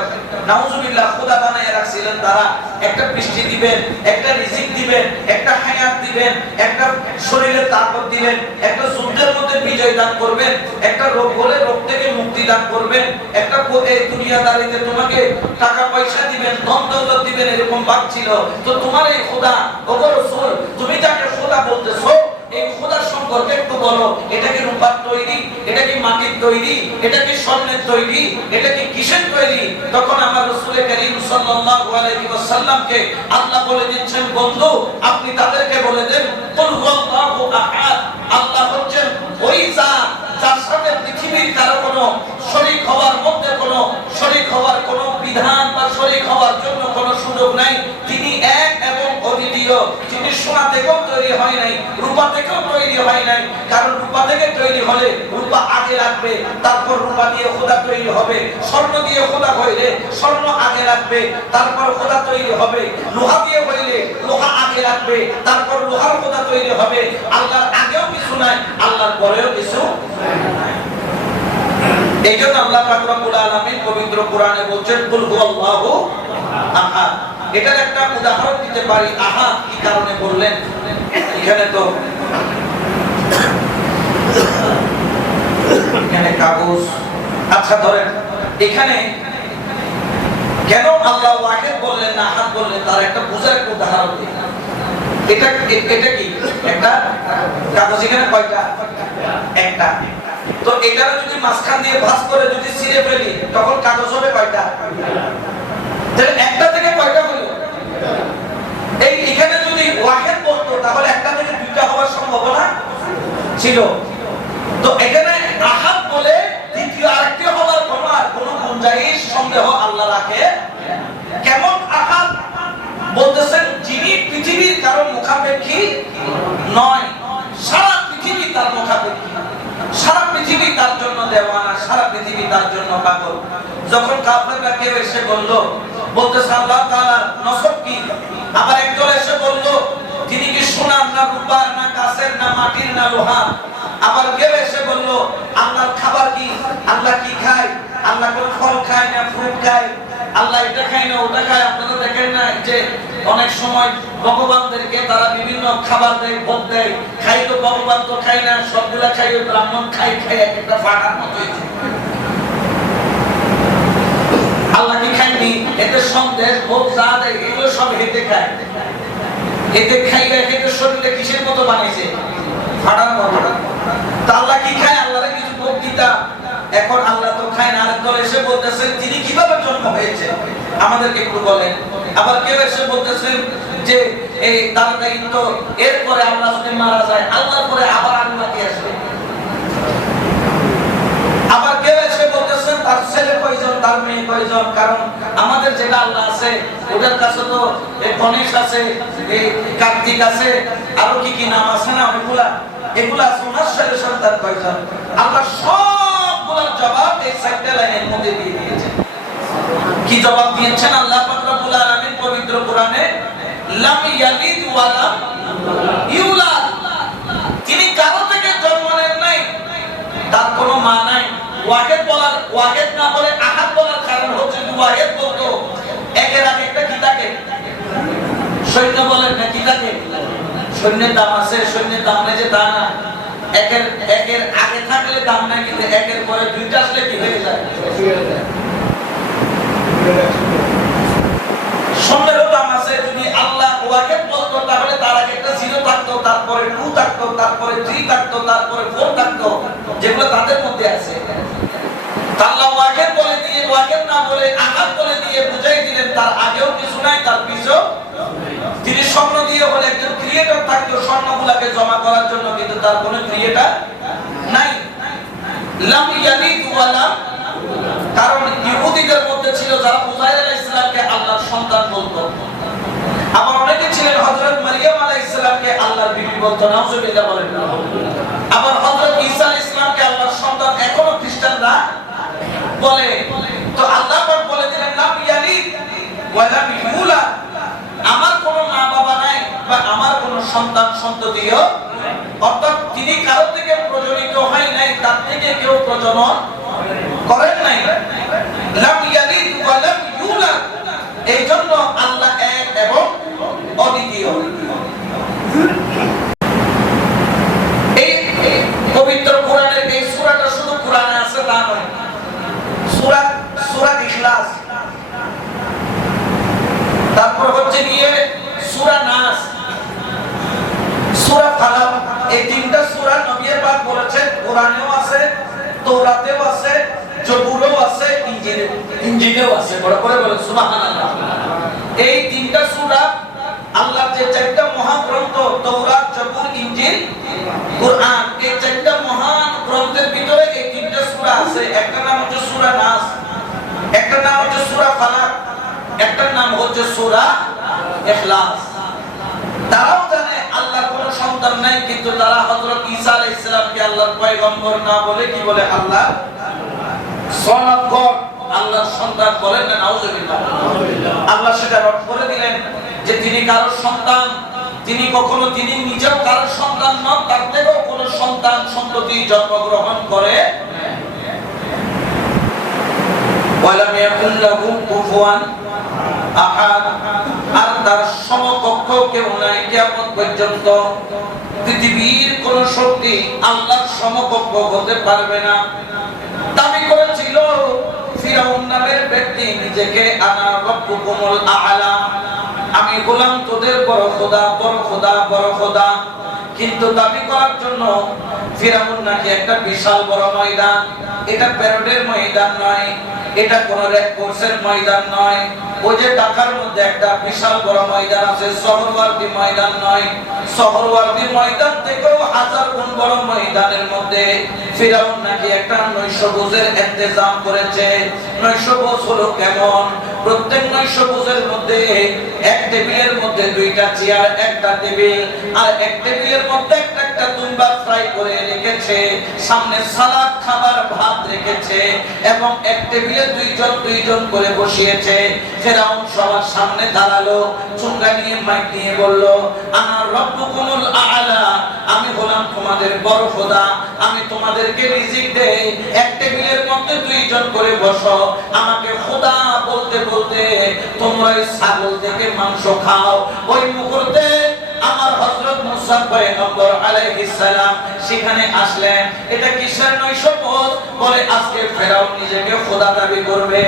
নাউজুবিল্লাহ খোদা বানায় রাখছিলেন তারা একটা বৃষ্টি দিবেন একটা রিজিক দিবেন একটা হায়াত দিবেন একটা শরীরে তাকত দিবেন একটা যুদ্ধের মধ্যে বিজয় দান করবেন একটা রোগ হলে রোগ থেকে মুক্তি দান করবেন একটা এই দুনিয়াদারিতে তোমাকে টাকা পয়সা দিবেন ধন দৌলত দিবেন এরকম ভাবছিল তো তোমার এই খোদা ওগো রাসূল তুমি যাকে খোদা বলতেছো এই খোদার সম্পর্কে একটু বলো এটা কি রূপার তৈরি এটা কি মাটির তৈরি এটা কি স্বর্ণের তৈরি এটা কি কিসের তৈরি তখন আমার রাসূল করিম সাল্লাল্লাহু আলাইহি ওয়াসাল্লামকে আল্লাহ বলে দিচ্ছেন বন্ধু আপনি তাদেরকে বলে দেন কুল হুয়াল্লাহু আহাদ আল্লাহ হচ্ছেন ওই জাত যার সাথে পৃথিবীর কারো কোনো শরীক হওয়ার মধ্যে কোনো শরীক হওয়ার কোনো বিধান বা শরীক হওয়ার জন্য কোনো সুযোগ নাই তিনি এক এবং অদ্বিতীয় তিনি সোনা থেকেও তৈরি হয় নাই রূপা থেকেও তৈরি হয় নাই কারণ রূপা থেকে তৈরি হলে রূপা আগে লাগবে তারপর রূপা দিয়ে খোদা তৈরি হবে স্বর্ণ দিয়ে খোদা হইলে স্বর্ণ আগে লাগবে তারপর খোদা তৈরি হবে লোহা দিয়ে হইলে লোহা আগে লাগবে তারপর লোহার খোদা তৈরি হবে আল্লাহর আগেও কিছু নাই আল্লাহর পরেও কিছু এইজন্য আল্লাহ পাক রব্বুল আলামিন পবিত্র কোরআনে বলছেন কুল হুয়াল্লাহু আহাদ এটার একটা উদাহরণ দিতে পারি। আহাদ কি কারণে বললেন? এখানে তো এখানে কাগজ, আচ্ছা ধরেন এখানে কেন আল্লাহ ওয়াহিদ বললেন না আহাদ বললেন, তার একটা বুঝার একটা উদাহরণ দিই। এটা কি একটা কাগজ, এখানে কয়টা? একটা। তো এটা যদি মাঝখান দিয়ে ভাঁজ করে যদি ছিঁড়ে ফেলি তখন কাগজ হবে কয়টা? তাহলে একটা থেকে কয়টা হলো? এই এখানে যদি ওয়াহিদ বলতো তাহলে একটা থেকে দুইটা হওয়ার সম্ভাবনা ছিল। তো এখানে আহাদ বলে দ্বিতীয় আরেকটি হওয়ার কোনো গুঞ্জাইশ সন্দেহ আল্লাহ রাখে? কেমন আহাদ বলতেছেন? যিনি পৃথিবীর কারো মুখাপেক্ষী নয়, সারা পৃথিবী তার মুখাপেক্ষী, সারা পৃথিবী তার জন্য দেওয়ানা, সারা পৃথিবী তার জন্য পাগল। যখন কাফেররা কেউ এসে বলতেছে আল্লাহ তাআলার নসব কি, আবার একজন এসে বলল তিনি কি সোনার না রূপার না কাঁচের না মাটির না লোহার, আবার কেউ এসে বলল আল্লাহর খাবার কি, আল্লাহ কি খায়, আল্লাহ কোন ফল খায় না ফ্রুট খায়, আল্লাহ এটা খায় না ওটা খায়। আপনারা দেখেন না যে অনেক সময় ভগবানদেরকে তারা বিভিন্ন খাবার দেয়, ভোগ দেয়, খাই তো ভগবান তো খায় না, সবগুলা খাই ওই ব্রাহ্মণ খাই একটা ফাটার মতো হয়েছে। আল্লাহ কি খায়নি? এতে সন্দেশ ভোগ যা দেয় এগুলো সব হেতে খায়, এতে খাইলে হেতে শরীরে কিসের মতো বানিয়েছে? ফাটার মতো। তা আল্লাহ কি খায়? আল্লাহর কিছু ভোগ দিতা। এখন আল্লাহ তো খায় না। আরেক দল এসে বলতেছেন তিনি কিভাবে জন্ম হয়েছে আমাদেরকে একটু বলেন। আবার কেউ এসে বলতেছেন যে এই তার দায়িত্ব, এরপরে আল্লাহ যদি মারা যায় আল্লাহর পরে আবার আল্লাহ কি আসবে। আবার কেউ এসে বলতেছেন তার ছেলে কয়জন, তার মেয়ে কয়জন, কারণ আমাদের যেটা আল্লাহ আছে ওদের কাছে তো গণেশ আছে, কার্তিক আছে, আরো কি কি নাম আছে না অনেকগুলা, এগুলা আছে। ওনার ছেলে সন্তান কয়জন? আল্লাহ সবগুলোর জবাব এই চারটি লাইনের মধ্যে দিয়ে দিয়েছেন। কি জবাব দিয়েছেন আল্লাহ পাক রব্বুল আলামিন পবিত্র কোরআনে? লাম ইয়ালিদ ওয়া লাম ইউলাদ। তিনি কারো থেকে জন্ম নেন নাই, তার কোনো মা নাই। ওয়াহিদ না বলে আহাদ বলার কারণ হচ্ছে ওয়াহিদ বলতো একের আগে একটা কি থাকে? সৈন্য বলেন না কি থাকে? সৈন্যের দাম আছে, সৈন্যের দাম নেই যে তা না। একের আগে থাকলে দাম নাই, কিন্তু একের পরে দুইটা আসলে কি হয়ে যায়? সৈন্যেরও দাম আছে। যদি আল্লাহ ওয়াহিদ বলতো তাহলে তার আগে একটা জিরো থাকতো, তারপরে 2 থাকতো, তারপরে 3 থাকতো, তারপরে 4 থাকতো, যেগুলো তাদের মধ্যে আছে। আল্লাহ ওয়াহিদ বলে দিয়ে, ওয়াহিদ না বলে আহাদ বলে দিয়ে বুঝাই দিলেন তার আগেও কিছু নাই, তার পিছেও। তিনি স্বর্ণ দিয়ে বলে একজন ক্রিয়েটর থাকতো স্বর্ণগুলোকে জমা করার জন্য, কিন্তু তার কোনো ক্রিয়েটর নাই। লাম ইয়ালিদ ওয়া লাম, কারণ ইহুদিদের মধ্যে ছিল যারা উযাইর আলাইহিস সালামকে আল্লাহর সন্তান বলতো। আবার অনেকে ছিলেন হযরত মারইয়াম আলাইহিস সালামকে আল্লাহর বিবি বলতো, নাউজুবিল্লাহ বলেন। আবার হযরত ঈসা আলাইহিস সালামকে আল্লাহর সন্তান এখনো খ্রিস্টানরা বলে। তো আল্লাহ পাক বলে দিলেন লাম ইয়ালিদ ওয়া লাম ইউলাদ, আমার কোনো মা বাবা নাই বা আমার কোনো সন্তান সন্ততিও, অর্থাৎ তিনি কারো থেকে প্রজনিত হয় নাই, তার থেকে কেউ প্রজনন করেন নাই। লাম ইয়ালিদ ওয়া লাম ইউলাদ, এইজন্য আল্লাহ এক এবং অদ্বিতীয়। এই পবিত্র কোরআনের এই সূরাটা শুধু কোরআনে আছে তা নয়। সূরা ইখলাস, তারপর হচ্ছে গিয়ে সূরা নাস, সূরা ফালাক, এই তিনটা সূরা নবী পাক বলেছেন কোরআনেও আছে, তাওরাতেও আছে, জবুরেও আছে, ইনজিলেও আছে। বড় করে বলেন সুবহানাল্লাহ। এই তিনটা সূরা আল্লাহর যে চারটা মহাগ্রন্থ তাওরাত, জবুর, ইনজিল, কোরআন, এই চারটা মহান গ্রন্থের ভিতরে এই তিনটা সূরা আছে। একটা নাম হচ্ছে সূরা নাস, একটা নাম হচ্ছে সূরা ফালাক, একটা নাম হচ্ছে সূরা ইখলাস। তারাও জানে আল্লাহর কোনো সন্তান নাই, কিন্তু তারা হযরত ঈসা আলাইহিস সালামকে আল্লাহর পয়গম্বর না বলে কি বলে? আল্লাহ সন অফ গড, আল্লাহর সন্তান বলেন না, নাউজুবিল্লাহ। আল্লাহ সেটা রদ করে দিলেন যে তিনি কারোর সন্তান, তিনি কখনো, তিনি নিজেও কারোর সন্তান নন, তার থেকেও কোনো সন্তান সন্ততি জন্মগ্রহণ করে। ওয়ালাম ইয়াকুল লাহু কুফুয়ান আহাদ, আর তার সমকক্ষ কেউ নাই কিয়ামত পর্যন্ত। পৃথিবীর কোন শক্তি আল্লাহর সমকক্ষ হতে পারবে না। দাবি করেছিল ফিরাউন নামের ব্যক্তি নিজেকে, আনা রাব্বুকুমুল আ'লা, আমি গোলাম তোদের বড় খোদা, বড় খোদা, বড় খোদা। কিন্তু দাবি করার জন্য ফিরাউন নাকি একটা বিশাল বড় ময়দান, এটা প্যারেডের ময়দান নয়, এটা কোন রেড কোর্সের ময়দান নয়। ওই যে ঢাকার মধ্যে একটা বিশাল বড় ময়দান আছে, সোহরাওয়ার্দী ময়দান নয়, সোহরাওয়ার্দী ময়দান থেকেও হাজার গুণ বড় ময়দানের মধ্যে ফিরাউন নাকি একটা 900 গজের ইন্তজাম করেছে। 900 গজ হলো কেমন? প্রত্যেক 900 গজের মধ্যে এক টেবিলের মধ্যে 2টা চেয়ার, একটা টেবিল, আর এক টেবিলের মধ্যে একটা দুম্বা ফ্রাই করে রেখেছে, সামনে সালাদ খাবার ভাত রেখেছে, এবং এক টেবিলে দুইজন করে বসিয়েছে। ফিরাউন সবার সামনে দাঁড়ালো, চুঙ্গা নিয়ে মাইক নিয়ে বলল, আনা রাব্বুকুমুল আ'লা, আমি হলাম তোমাদের বড় খোদা, আমি তোমাদেরকে রিজিক দেই, এক টেবিলের মধ্যে 2জন করে বসো। আমাকে খোদা বলতে বলতে তোমরা ছাগল থেকে মাংস খাও। ওই মুহূর্তে আমার হযরত মুসা পয়গম্বর আলাইহিস সালাম সেখানে আসলেন। এটা কিসের 900 গজ? বলে আজকে ফেরাউন নিজেকে খোদা দাবি করবে,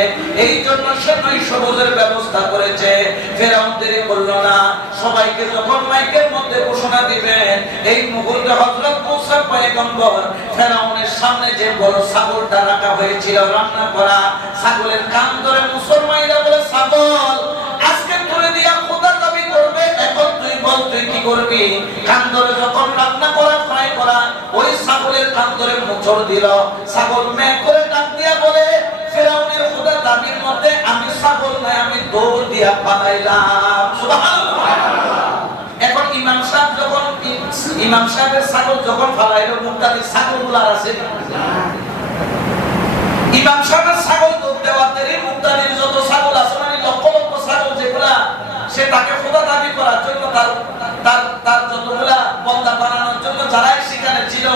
এই জন্য সে 900 গজের ব্যবস্থা করেছে। ফেরাউন দেরি করলো না, সবাইকে যখন মাইকের মধ্যে ঘোষণা দিবেন, এই মুহূর্তে হযরত মুসা পয়গম্বর ফেরাউনের সামনে যে বড় ছাগলটা রাখা হয়েছিল রান্না করা, ছাগলের কান ধরে মুসলমানরা বলে, ছাগল আজকে তুলে দিয়া খোদা দাবি করবে, এখন তুই বল তুই কি করবি? কান ধরে যখন রান্না করা ফ্রাই করা, ওই ছাগলের কান ধরে মোচড় দিল। ছাগল মেঘ করে ডাক দিয়া বলে, ফেরাউনের খোদা দাবির মধ্যে আমি ছাগল নাই, আমি দৌড় দিয়া পালাইলাম। সুবহানাল্লাহ। এখন ইমাম সাহেবের ছাগল যখন ফালাইলো, মুক্তাদির ছাগলগুলো আছে, ইমাম সাহেবের ছাগল দৌড় দেওয়াতেরই মুক্তাদির যত ছাগল আছে, মানে লক্ষ লক্ষ ছাগল যেগুলা, সে তাকে খোদা দাবি করার জন্য তার যতগুলা বন্দা বানানোর জন্য যারাই সেখানে ছিল,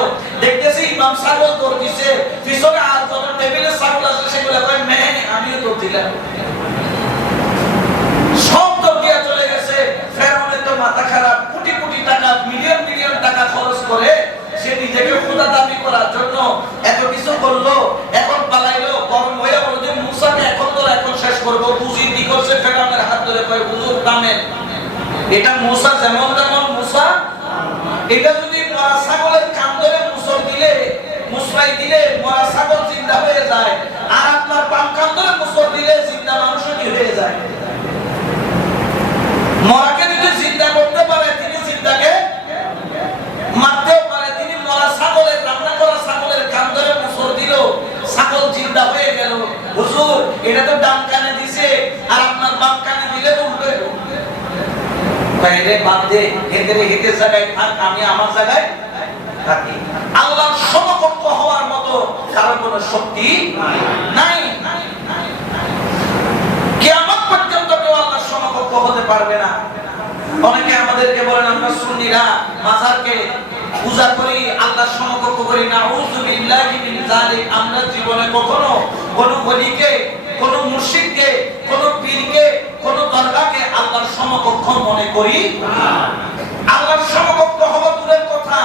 দেখতেছি ইমাম ছাগল দৌড় দিছে, পিছনে আর যত টেবিলে ছাগল আছে সেগুলা কয় মে, আমিও দৌড় দিলাম। সব দৌড় দিয়া চলে গেছে। ফেরাউনের তো মাথা খারাপ, কোটি কোটি টাকা, মিলিয়ন মিলিয়ন টাকা খরচ করে সে নিজেকে খোদা দাবি করার জন্য এত কিছু করলো, এখন পালাইলো। গরম হয়ে বলল যে মুসাকে এখন শেষ করবো। বুঝি কি করছে? ফেরাউনের হাত ধরে কয়, হুজুর থামেন, এটা মুসা যেমন তেমন মুসা, এটা যদি মরা ছাগলের কান ধরে মুসলাই দিলে মরা ছাগল জিন্দা হয়ে যায়, আর আপনার বাম কান ধরে মুসল দিলে জিন্দা মানুষও কি হয়ে যায়। মরাকে যদি জিন্দা করতে পারে, তিনি জিন্দাকে মারতেও পারে। তিনি মরা ছাগলের, রান্না করা ছাগলের কান ধরে মুসল দিল, ছাগল জিন্দা হয়ে গেল। হুজুর এটা তো ডান কানে দিছে, আর আপনার বাম কানে দিলে তো উল্টো হলো। বাইরে বাদ দে, হেতে জায়গায় থাক, আমি আমার জায়গায় থাকি। আল্লাহর সমকক্ষ হওয়ার মতো কারো কোনো শক্তি নাই। কিয়ামত পর্যন্ত কেউ আল্লাহর সমকক্ষ হতে পারবে না। অনেকে আমাদেরকে বলেন আমরা সুন্নিরা মাজারকে পূজা করি, আল্লাহর সমকক্ষ করি না। আউযু বিল্লাহি মিন যালিক। আমরা জীবনে কখনো কোনো ওলিকে, কোনো মুর্শিদকে, কোনো পীরকে, কোনো দরগাকে আল্লাহর সমকক্ষ মনে করি না। আল্লাহর সমকক্ষ হওয়া দূরের কথা,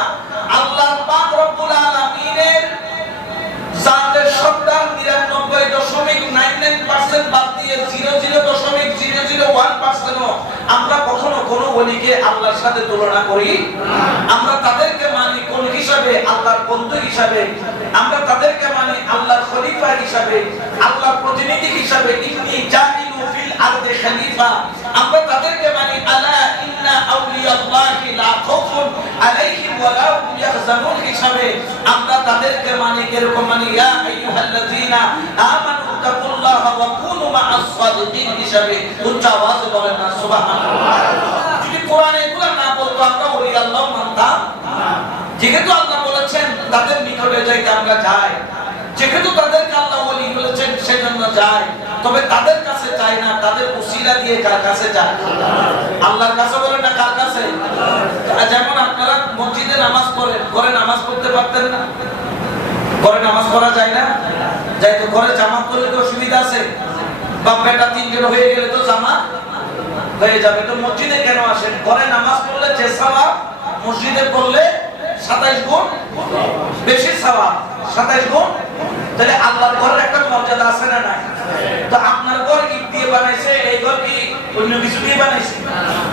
আল্লাহ পাক রব্বুল আলামিনের জাতের সত্তার 99.99% বাদ দিয়ে 00.001% আমরা কখনো কোনো ওলিকে আল্লাহর সাথে তুলনা করি না। আমরা তাদেরকে মানি কোন হিসাবে? আল্লাহর বন্ধু হিসাবে। আমরা তাদেরকে মানি আল্লাহর খলিফা হিসাবে, আল্লাহর প্রতিনিধি হিসাবে। ইন্নী জাইলু ফিল আরদি খলিফা। আমরা তাদেরকে মানি আলা ইন্না আউলিয়াল্লাহি লা খাউফুন আলাইহিম ওয়া লা হুম ইয়াহজানুন হিসাবে। আমরা তাদেরকে মানি এরকম মানি ইয়া আইয়ুহাল্লাযীনা আমানু তাকুল্লাহা ওয়া কুনু মা'আস সাদিকিন হিসাবে। উচ্চ আওয়াজে বলেন না সুবহানাল্লাহ। যদি কোরআনে এগুলো না বলতো আমরা ওলি আল্লাহ মানতাম না। যেহেতু আল্লাহ বলেছেন তাদের নিকটে যাইতে আমরা যাই, যেহেতু তাদেরকে আল্লাহ ওলি বলেছেন সেজন্য যাই, তবে তাদের কাছে চাই না, তাদের উসিলা দিয়ে কার কাছে চাই? আল্লাহর কাছে। বলেন না কার কাছে? যেমন আপনারা মসজিদে নামাজ পড়েন, ঘরে নামাজ পড়তে পারতেন না? ঘরে নামাজ পড়া যায় না? যাই তো ঘরে জামাত করলে তো অসুবিধা আছে। বাপ বেটা 3 জন হয়ে গেলে তো জামাত হয়ে যাবে। তো মসজিদে কেন আসেন? ঘরে নামাজ পড়লে যে সওয়াব, মসজিদে পড়লে 27 গুণ বেশি সওয়াব, 27 গুণ। তাহলে আল্লাহর ঘরের একটা মর্যাদা আছে না নাই? তো আপনার ঘর ইট দিয়ে বানাইছে, এই ঘর কি অন্য কিছু দিয়ে বানাইছে?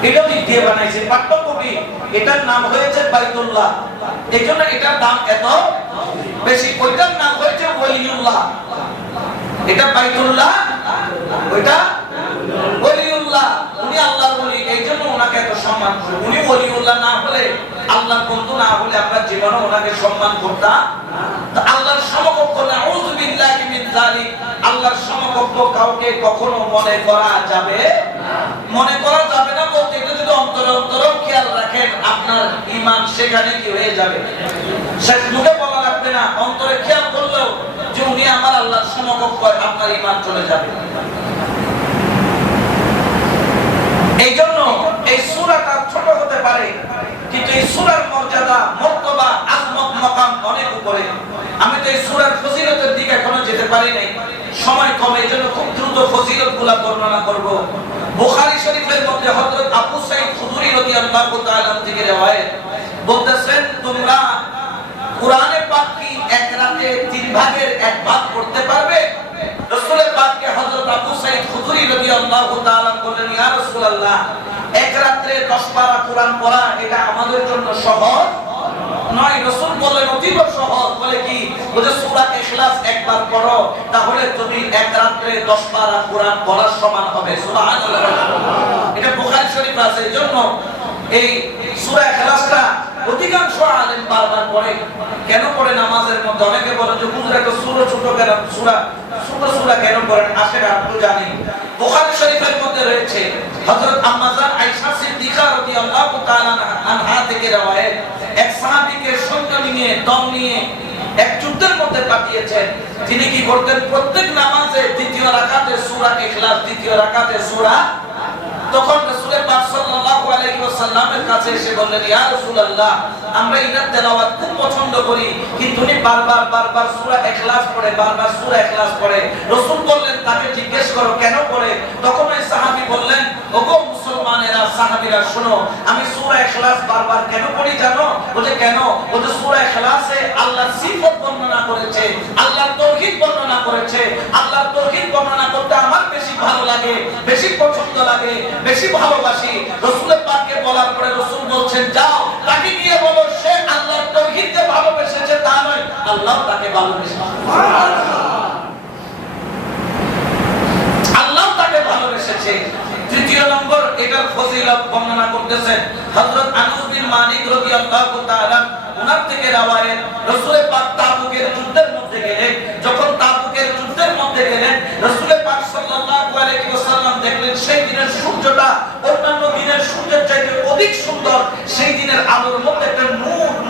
এটাও ইট দিয়ে বানাইছে। পার্থক্য কি? এটার নাম হয়েছে বাইতুল্লাহ, এইজন্য এটার দাম এত বেশি। ওইটার নাম হয়েছে ওলিউল্লাহ। এটা বাইতুল্লাহ, ওইটা ওলিউল্লাহ। উনি আল্লাহর ওলি, এইজন্য ওনাকে এত সম্মান করি। উনি ওলিউল্লাহ না হলে, আল্লাহর বন্ধু না হলে আমরা জীবনে ওনাকে সম্মান করতাম না। আল্লাহর সমকক্ষ, নাউযু বিল্লাহি মিন যালিক, আল্লাহর সমকক্ষ কাউকে কখনো মনে করা যাবে না। মনে করা যাবে না বলতে এটা যদি অন্তরে অন্তরে খেয়াল রাখেন, আপনার ঈমান সেখানে কি হয়ে যাবে, শেষ মুখে বলা লাগবে না, অন্তরে খেয়াল করলেও যে উনি আমার আল্লাহর সমকক্ষ, আপনার ঈমান চলে যাবে। এই জন্য এই সূরাটা ছোট হতে পারে, কিন্তু এই সূরার মর্যাদা, মর্তবা, আজমত, মাকাম অনেক উপরে। আমি তো এই সূরার ফজিলতের দিকে এখনো যেতে পারি নাই, সময় কম, এই জন্য খুব দ্রুত ফজিলতগুলো বর্ণনা করব। বুখারী শরীফের মধ্যে হযরত আবু সাঈদ খুদরি রাদিয়াল্লাহু তাআলা থেকে রওয়ায়াত, বলতেছেন তোমরা কুরআনে পাক কি এক রাতে 3 ভাগের 1 ভাগ পড়তে পারবে? রাসূলের পাককে হযরত আবু সাঈদ খুদরি রাদিয়াল্লাহু তাআলা বললেন, ইয়া রাসূলুল্লাহ, এক রাতে 10 পারা কুরআন পড়া এটা আমাদের জন্য সহজ নয়। রাসূল বললেন অতীব সহজ। বলে কি? বলে সূরা ইখলাস একবার পড়ো, তাহলে তুমি এক রাতে 10 পারা কুরআন পড়ার সমান হবে। সুবহানাল্লাহ। এটা বুখারী শরীফে আছে। এজন্য এই সূরা ইখলাসটা অধিকাংশ আলেম বারবার পড়ে। কেন পড়ে? নামাজের মধ্যে অনেকে বলে যে হুজুর একটা সূরা ছোট কেন, সূরা কেন পড়েন? আসলে আপনি জানেন বুখারী শরীফের মধ্যে রয়েছে হযরত আম্মা জান আয়েশা সিদ্দিকা রাদিয়াল্লাহু তাআলা আনহা থেকে রওয়ায়াত, এক সাহাবীকে সঙ্গে নিয়ে, দম নিয়ে এক যুদ্ধের মধ্যে পাঠিয়েছেন। তিনি কি করতেন? প্রত্যেক নামাজে দ্বিতীয় রাকাতে সূরা ইখলাস, দ্বিতীয় রাকাতে সূরা। তখন রাসূল পাক সাল্লাল্লাহু আলাইহি ওয়াসাল্লামের কাছে এসে বললেন, ইয়া রাসূলুল্লাহ, আমরা এটার তেলাওয়াত খুব পছন্দ করি, কিন্তু উনি বারবার সূরা ইখলাস পড়ে, বারবার সূরা ইখলাস পড়ে। রাসূল বললেন তাকে জিজ্ঞেস করো কেন পড়ে? তখন ওই সাহাবী বললেন, ওগো মুসলমানেরা, সাহাবীরা শোনো, আমি সূরা ইখলাস বারবার কেন পড়ি জানো? বলে কেন? বলে সূরা ইখলাসে আল্লাহর সিফত বর্ণনা করেছে, আল্লাহর তাওহীদ বর্ণনা করেছে। আল্লাহর তাওহীদ বর্ণনা করতে আমার বেশি ভালো লাগে, বেশি পছন্দ লাগে, বেশি ভালোবাসি। রাসূলের পাককে বলার পরে রাসূল বলছেন, যাও তাকে গিয়ে বলো সে আল্লাহর তাওহীদকে ভালোবেসেছে, তা নয় আল্লাহ তাকে ভালোবেসেছে। সুবহানাল্লাহ। আল্লাহ তাকে ভালোবেসেছে। তৃতীয় নম্বর এটার ফজিলত বর্ণনা করতেছেন হযরত আনাস বিন মালিক রাদিয়াল্লাহু তাআলা, ওনার থেকে রওয়ায়াত, রাসূল পাক তাবুকের যুদ্ধের মধ্যে গেলেন। যখন তাবুকের যুদ্ধের মধ্যে গেলেন, রাসূল পাক সাল্লাল্লাহু আলাইহি ওয়াসাল্লাম দেখলেন সেই দিনের সূর্যটা অন্যান্য দিনের সূর্যের চাইতে অধিক সুন্দর। সেই দিনের আলোর মধ্যে একটা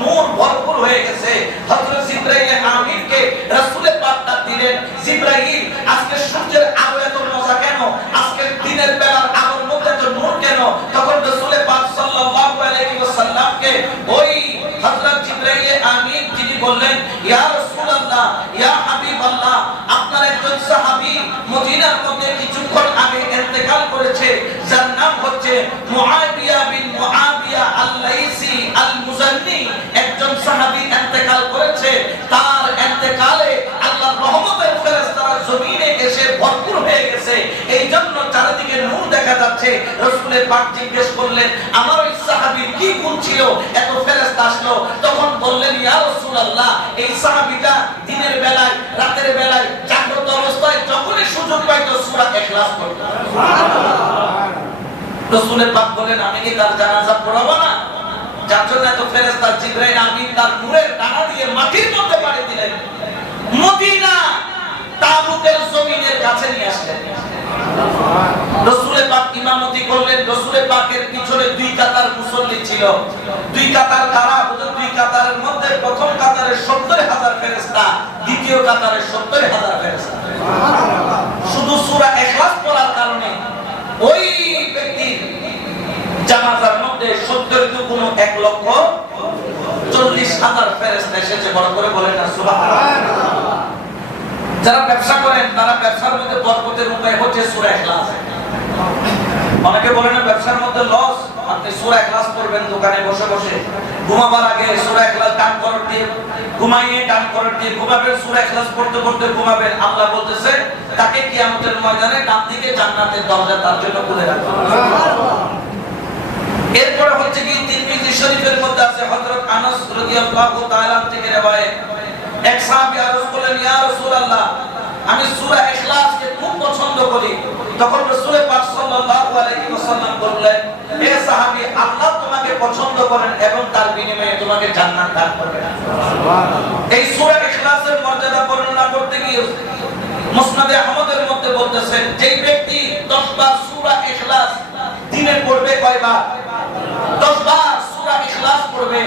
নূর ভরপুর হয়ে গেছে। হযরত জিবরাইল আমিনকে রাসূল পাক ডাক দিলেন, জিবরাইল, আজকে সূর্যের আলো এত মজা কেন? আজকে দিনের বেলার আলোর মধ্যে তো নূর কেন? তখন রাসূল পাক সাল্লাল্লাহু আলাইহি ওয়াসাল্লামকে ওই হযরত জিবরাইল আমিন তিনি বললেন, ইয়া রাসূলুল্লাহ, ইয়া হাবিবাল্লাহ, আপনার একজন সাহাবী মদিনার মধ্যে কিছুক্ষণ আগে ইন্তেকাল করেছে, যার নাম হচ্ছে মুআবিয়া বিন মুআবিয়া আল-লাইসি আল-মুজান্নি। একজন সাহাবী ইন্তেকাল করেছে, তার ইন্তেকালে আল্লাহর রহমতের ফেরেশতারা জমিনে এসে ভরপুর হয়ে গেছে, এইজন্য চারিদিকে নূর দেখা যাচ্ছে। রাসূলের পাক জিজ্ঞেস করলেন, আমার ওই সাহাবীর কি গুণ ছিল এত ফেরেশতা আসলো? তখন বললেন, ইয়া রাসূলুল্লাহ, এই সাহাবীটা দিনের বেলায়, রাতের বেলায়, জাগ্রত অবস্থায় যখনই সুযোগ পাইতো সূরা ইখলাস পড়তো। সুবহানাল্লাহ। রাসূলের পাক বলেন, আমি কি তার জানাজা পড়াবো না? যার জন্য এত ফেরেশতা জিবরাইল আমিন তার নূরের ডানা দিয়ে মাটির মধ্যে পাড়ি দিলেন, মদিনা তাবুকের জমিনের কাছে নিয়ে আসলেন। রাসূল পাক ইমামতি করলেন। রাসূল পাকের পিছনে 2 কাতার মুসল্লি ছিল। 2 কাতার কারা? 2 কাতারের মধ্যে প্রথম কাতারে 70,000 ফেরেশতা, দ্বিতীয় কাতারে 70,000 ফেরেশতা। সুবহানাল্লাহ। শুধু সূরা ইখলাস পড়ার কারণে ওই ব্যক্তি জানাজার মধ্যে 70 গুণ 1,40,000 ফেরেশতা এসেছে। বড় করে বলেন না সুবহানাল্লাহ। যারা ব্যবসা করেন তারা ব্যবসার মধ্যে বরকতের উপায় হচ্ছে সূরা ইখলাস। অনেকে বলে না ব্যবসার মধ্যে লস, আপনি সূরা ইখলাস পড়বেন দোকানে বসে বসে, ঘুমাবার আগে সূরা ইখলাস টান করে দিয়ে ঘুমাইয়ে টান করে দিয়ে ঘুমাবেন, সূরা ইখলাস পড়তে পড়তে ঘুমাবেন। আল্লাহ বলতেছে তাকে কিয়ামতের ময়দানে ডান দিকে জান্নাতের দরজা তার জন্য খুলে রাখবে। এরপরে হচ্ছে কি তিরমিজি শরীফের মধ্যে আছে হযরত আনাস রাদিয়াল্লাহু তাআলা থেকে রওয়ায়াত, এক সাহাবী আরজ করলেন, ইয়া রাসূলুল্লাহ, আমি সূরা ইখলাসকে খুব পছন্দ করি। তখন রাসূল পাক সাল্লাল্লাহু আলাইহি ওয়াসাল্লাম বললেন, হে সাহাবী, আল্লাহ তোমাকে পছন্দ করেন এবং তার বিনিময়ে তোমাকে জান্নাত দান করবেন। সুবহানাল্লাহ। এই সূরা ইখলাসের মর্যাদা বর্ণনা করতে গিয়ে মুসনাদে আহমদের মধ্যে বলতেছেন, যেই ব্যক্তি 10 বার সূরা ইখলাস দিনে পড়বে, কয়বার? 10 বার সূরা ইখলাস পড়বে,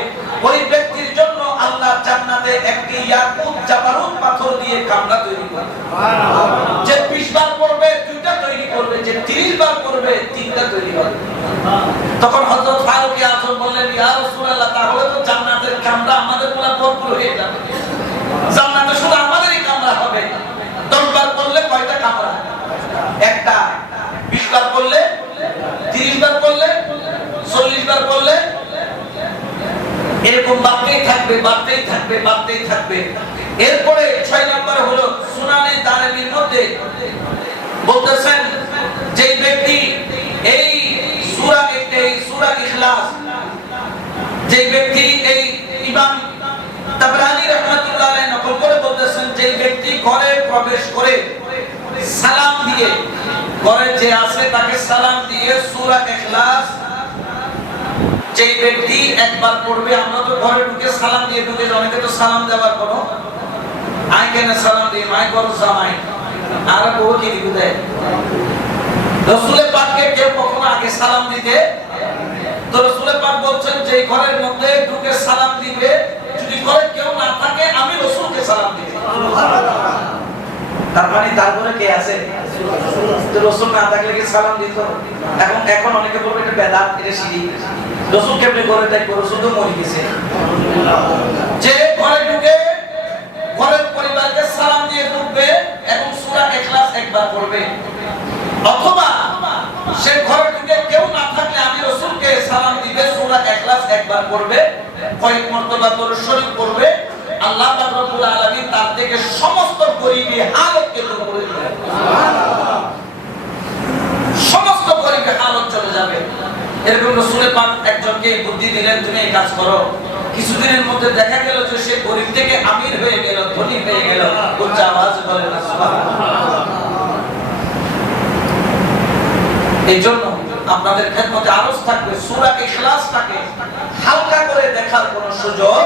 ওই ব্যক্তির জন্য আল্লাহ জান্নাতে একটি ইয়াকুত জাবারুত পাথর দিয়ে কামরা তৈরি করবে। সুবহানাল্লাহ। যে 20 বার পড়বে 2টা তৈরি করবে, যে 30 বার পড়বে 3টা তৈরি করবে। তখন হযরত ফারুক আযম বললেন, ইয়া রাসূলুল্লাহ, তাহলে তো জান্নাতের কামরা আমাদের পুরো ভরপুর হয়ে যাবে, জান্নাতে শুধু আমাদেরই কামরা হবে। 10 বার পড়লে কয়টা কামরা? একটা। 20 বার পড়লে, 30 বার পড়লে, 40 বার পড়লে, এরকম বাড়তেই থাকবে, বাড়তেই থাকবে, বাড়তেই থাকবে। এরপরে 6 নাম্বার হলো সুনানে দারমির মধ্যে বলতেছেন, যে ব্যক্তি এই সূরা ইখলাস, যে ব্যক্তি এই ইমাম তাবরানী রাহমাতুল্লাহ আলাইহি নকল করে বলতেছেন, যে ব্যক্তি ঘরে প্রবেশ করে সালাম দিয়ে, ঘরে যে আছে তাকে সালাম দিয়ে সূরা ইখলাস যে ব্যক্তি একবার পড়বে, আমরা তো ঘরে ঢুকে সালাম দিয়ে ঢুকে, অনেকে তো সালাম দেওয়ার কোনো আই কেন সালাম দিয়ে মাই করো জামাই আর বউ কি দিবে দেয়। রাসূল পাককে কেউ কখনো আগে সালাম দিতে, তো রাসূল পাক বলছেন যে ঘরের মধ্যে ঢুকে সালাম দিবে, যদি ঘরে কেউ না থাকে আমি রাসূলকে সালাম দিব। সুবহানাল্লাহ। তার মানে তারপরে কে আছে? তো রাসূল না থাকলে কি সালাম দিত? এখন অনেকে বলবে এটা বেদাত, এটা শিরক। রাসূল কেমনে করে তাই রাসূল তো মরে গেছে। যে ঘরে ঢুকে ঘরের পরিবারকে সালাম দিয়ে ঢুকবে এবং সূরা ইখলাস একবার পড়বে, অথবা সে ঘরে ঢুকে কেউ না থাকলে আমি রাসূলকে সালাম দিবে, সূরা ইখলাস একবার পড়বে, কয়েক মর্তবা করে শরীফ পড়বে, আল্লাহ পাক রব্বুল আলামিন তার থেকে সমস্ত গরীবী হালতকে দূর করে দিবেন। সুবহানাল্লাহ। সমস্ত গরীবী হালত চলে যাবে। এরকম রাসূল পাক একজনকে বুদ্ধি দিলেন, তুমি এই কাজ করো। কিছুদিনের মধ্যে দেখা গেল যে সে গরীব থেকে আমির হয়ে গেল, ধনী হয়ে গেল। উচ্চ আওয়াজে বলেন সুবহানাল্লাহ। এইজন্য আপনাদের খেদমতে আরজ থাকবে, সূরা ইখলাসটাকে হালকা করে দেখার কোনো সুযোগ,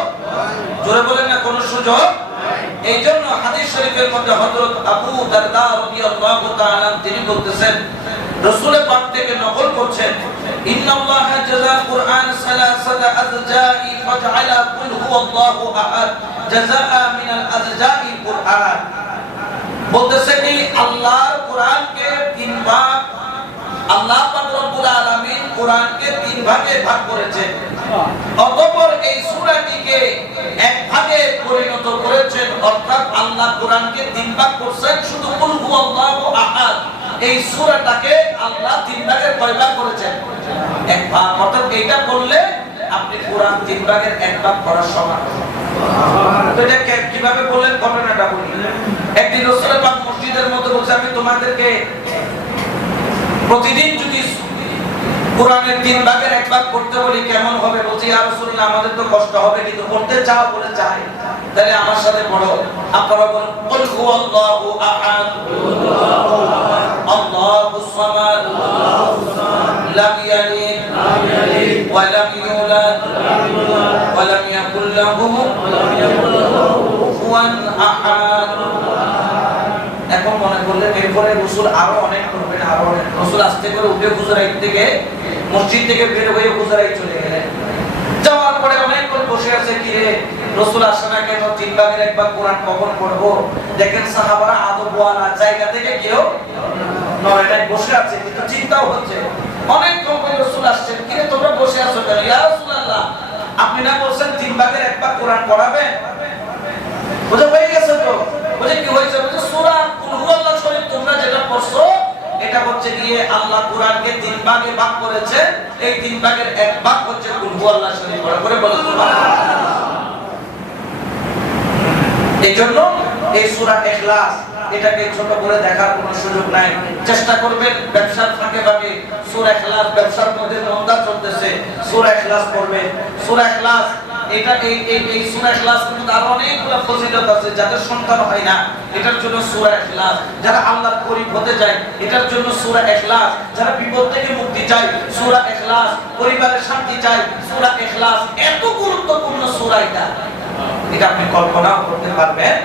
জোরে বলেন না, কোনো সুযোগ। এইজন্য হাদিস শরীফের মধ্যে হযরত আবু দারদা রাদিয়াল্লাহু তাআলা তিনি বলতেছেন, রাসূল পাক থেকে নকল করছেন, ইন্নাল্লাহা জাযাল কুরআন সালাসাতা আযজাই ফাজআলা কুল হুয়াল্লাহু আহাদ জাযাআ মিনাল আযজাই কুরআন। বলতেছেন এই আল্লাহর কোরআনকে 3 ভাগ, আল্লাহ পাক রব্বুল আলামিন কোরআনকে 3 ভাগে ভাগ করেছেন, অতঃপর এই সূরাটিকে এক ভাগে পরিণত করেছেন, অর্থাৎ আল্লাহ কোরআনকে 3 ভাগ করেছেন। শুধু কুল হুয়াল্লাহু আহাদ এই সূরাটাকে আল্লাহ 3 ভাগে কয় ভাগ করেছেন? এক ভাগ। অর্থাৎ এইটা বললে আপনি কোরআন 3 ভাগের 1 ভাগ করার সমান। তো এটা কিভাবে বললেন ঘটনাটা বলি। একদিন রাসূল পাক মসজিদের মধ্যে বলছে, আমি তোমাদেরকে প্রতিদিন যদি কোরআনের 3 ভাগের 1 ভাগ করতে বলি কেমন হবে? বলছি, ইয়া রাসূলুল্লাহ, আমাদের তো কষ্ট হবে, কিন্তু করতে চাও বলে চাই, তাহলে আমার সাথে পড়ো। আপনারা বলেন, কুল হুয়াল্লাহু আহাদ আল্লাহুস সামাদ লাম ইয়ালিদ ওয়া লাম ইউলাদ ওয়া লাম ইয়াকুল লাহু কুফুয়ান আহাদ। এখন মনে করলে এরপরে রাসূল আরো অনেক করবেন, আরো অনেক। রাসূল আস্তে করে উঠে হুজরাইত থেকে, মসজিদ থেকে বের হয়ে হুজরাইত চলে গেলেন। যাওয়ার পরে অনেকক্ষণ বসে আছে, কি রে রাসূল আসে না কেন? 3 ভাগের 1 ভাগ কোরআন কখন পড়বো? দেখেন সাহাবারা আদবওয়ালা জায়গা থেকে কেউ নয়টায় বসে আছে, কিন্তু চিন্তাও হচ্ছে। অনেকক্ষণ পরে রাসূল আসছেন, কি রে তোমরা বসে আছো কেন? ইয়া রাসূলুল্লাহ, আপনি না বলছেন 3 ভাগের 1 ভাগ কোরআন পড়াবেন? বুঝা হয়ে গেছে তো? বুঝে কি হয়েছে? বুঝে সূরা কুল হুয়াল্লাহ শরীফ তোমরা যেটা পড়ছো, এটা হচ্ছে গিয়ে আল্লাহ কোরআনকে 3 ভাগে ভাগ করেছে, এই 3 ভাগের 1 ভাগ হচ্ছে কুল হুয়াল্লাহ শরীফ। বড় করে বলো সুবহানাল্লাহ। এইজন্য এই সূরা ইখলাস এটাকে ছোট করে দেখার কোনো সুযোগ নাই। চেষ্টা করবেন ব্যবসার ফাঁকে ফাঁকে সূরা ইখলাস, ব্যবসার মধ্যে মন্দা চলতেছে, সূরা ইখলাস পড়বেন। সূরা ইখলাস এটা এই সূরা ইখলাস কিন্তু আরো অনেকগুলো ফজিলত আছে। যাদের সন্তান হয় না এটার জন্য সূরা ইখলাস, যারা আল্লাহর করিব হতে চায় এটার জন্য সূরা ইখলাস, যারা বিপদ থেকে মুক্তি চায় সূরা ইখলাস, পরিবারের শান্তি চায় সূরা ইখলাস। এত গুরুত্বপূর্ণ সূরা এটা, এটা আপনি কল্পনাও করতে পারবেন।